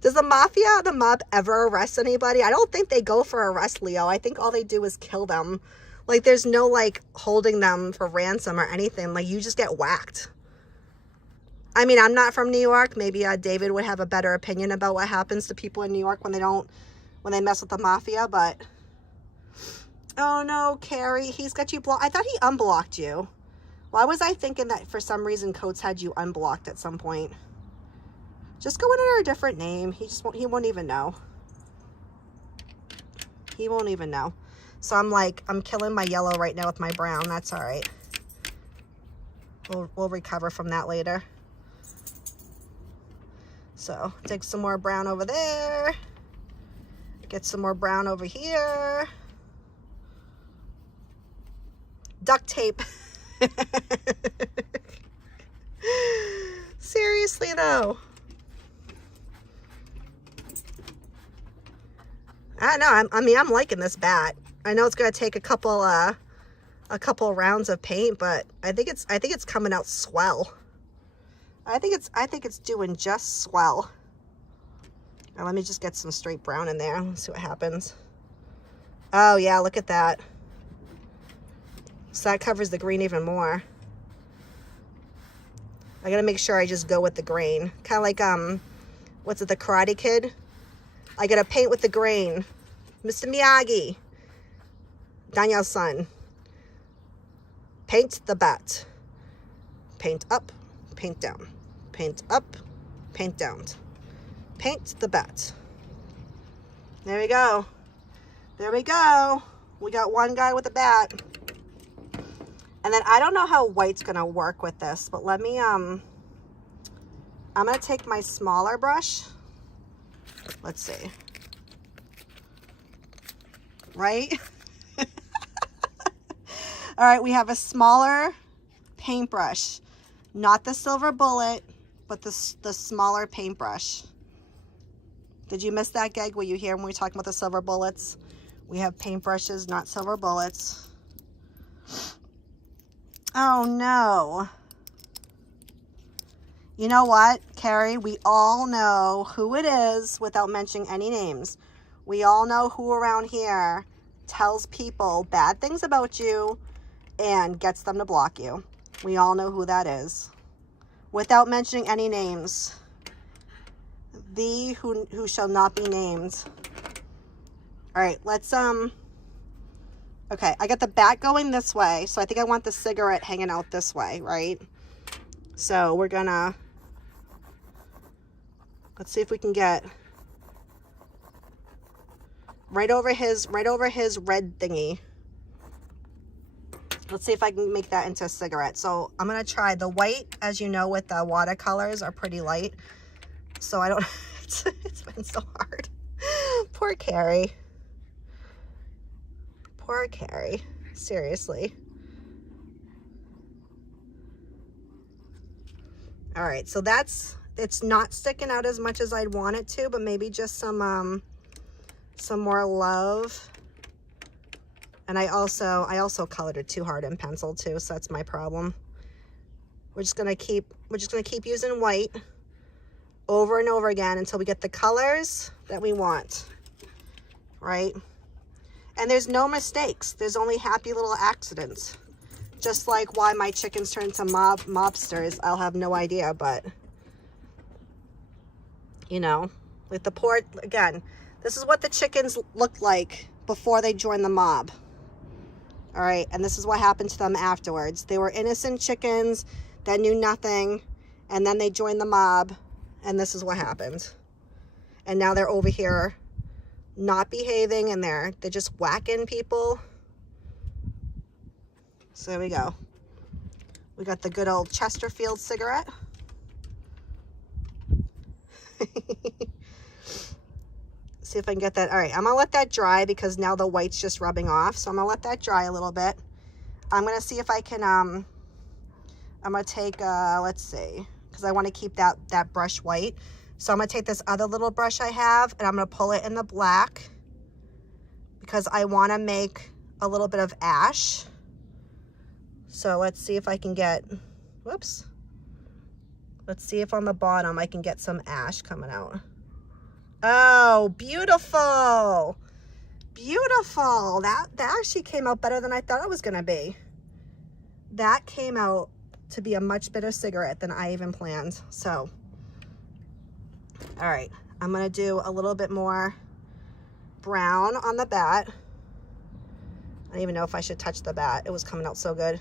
Does the mafia, the mob, ever arrest anybody? I don't think they go for arrest, Leo. I think all they do is kill them. Like, there's no, like, holding them for ransom or anything. Like, you just get whacked. I mean, I'm not from New York. Maybe David would have a better opinion about what happens to people in New York when they mess with the mafia, but... Oh, no, Carrie. He's got you blocked. I thought he unblocked you. Why was I thinking that for some reason Coates had you unblocked at some point? Just go under a different name. He won't even know. He won't even know. So I'm killing my yellow right now with my brown. That's all right. We'll recover from that later. So take some more brown over there. Get some more brown over here. Duct tape. Seriously though. I know. I'm liking this bat. I know it's gonna take a couple rounds of paint, but I think it's coming out swell. I think it's doing just swell. Now let me just get some straight brown in there. Let's see what happens. Oh yeah, look at that. So that covers the green even more. I gotta make sure I just go with the grain. Kind of like what's it, the Karate Kid? I gotta paint with the grain. Mr. Miyagi. Daniel's son. Paint the bat. Paint up, paint down. Paint up, paint down. Paint the bat. There we go. There we go. We got one guy with a bat. And then I don't know how white's gonna work with this, but let me, I'm gonna take my smaller brush. Let's see. Right? All right, we have a smaller paintbrush. Not the silver bullet, but the smaller paintbrush. Did you miss that, Geg? Were you here when we were talking about the silver bullets? We have paintbrushes, not silver bullets. Oh, no. You know what, Carrie? We all know who it is without mentioning any names. We all know who around here tells people bad things about you and gets them to block you. We all know who that is. Without mentioning any names. The who shall not be named. All right, let's, okay, I got the bat going this way, so I think I want the cigarette hanging out this way, right? So we're gonna, let's see if we can get right over his red thingy. Let's see if I can make that into a cigarette. So I'm gonna try the white, as you know, with the watercolors are pretty light. So I don't, it's been so hard. Poor Carrie. Poor Carrie. Seriously. All right, so it's not sticking out as much as I'd want it to, but maybe just some more love. And I also colored it too hard in pencil too, so that's my problem. We're just gonna keep using white over and over again until we get the colors that we want. right? And there's no mistakes. There's only happy little accidents. Just like why my chickens turn into mobsters, I'll have no idea, but you know, with the poor, again, this is what the chickens looked like before they joined the mob. All right, and this is what happened to them afterwards. They were innocent chickens that knew nothing, and then they joined the mob, and this is what happened. And now they're over here not behaving, and they're just whacking people. So there we go. We got the good old Chesterfield cigarette. See if I can get that. All right, I'm gonna let that dry because now the white's just rubbing off. So I'm gonna let that dry a little bit. I'm gonna see if I can, I'm gonna take, let's see, because I wanna keep that brush white. So I'm gonna take this other little brush I have and I'm gonna pull it in the black because I wanna make a little bit of ash. So let's see if I can get, whoops. Let's see if on the bottom I can get some ash coming out. Oh, beautiful. Beautiful. That actually came out better than I thought it was gonna be. That came out to be a much better cigarette than I even planned. So, all right, I'm gonna do a little bit more brown on the bat. I don't even know if I should touch the bat. It was coming out so good.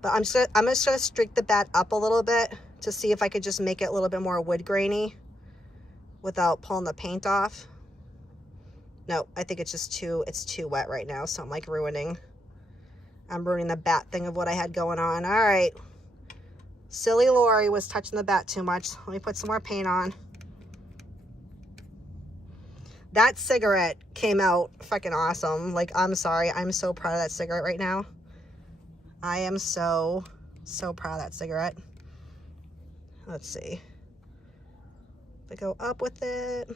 But I'm just gonna streak the bat up a little bit to see if I could just make it a little bit more wood grainy without pulling the paint off. No, I think it's just it's too wet right now, so I'm like ruining the bat thing of what I had going on. All right. Silly Lori was touching the bat too much. Let me put some more paint on. That cigarette came out fucking awesome. Like, I'm sorry. I'm so proud of that cigarette right now. I am so proud of that cigarette. Let's see. If I go up with it.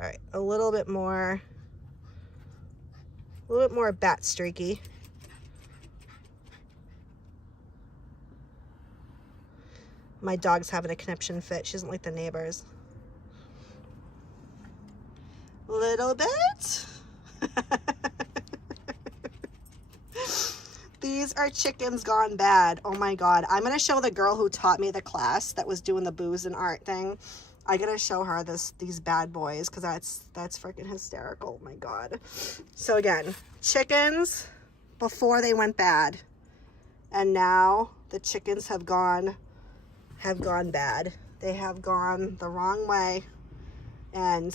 All right, a little bit more bat streaky. My dog's having a conniption fit. She doesn't like the neighbors. Little bit. These are chickens gone bad. Oh my God. I'm going to show the girl who taught me the class that was doing the booze and art thing. I got to show her these bad boys because that's freaking hysterical. Oh my God. So again, chickens before they went bad. And now the chickens have gone bad. They have gone the wrong way. And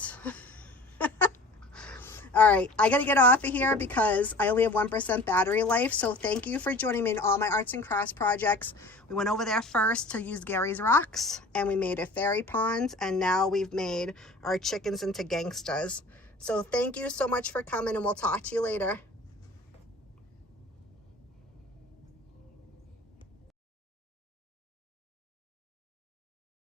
all right, I gotta get off of here because I only have 1% battery life. So thank you for joining me in all my arts and crafts projects. We went over there first to use Gary's rocks and we made a fairy pond, and now we've made our chickens into gangsters. So thank you so much for coming, and we'll talk to you later.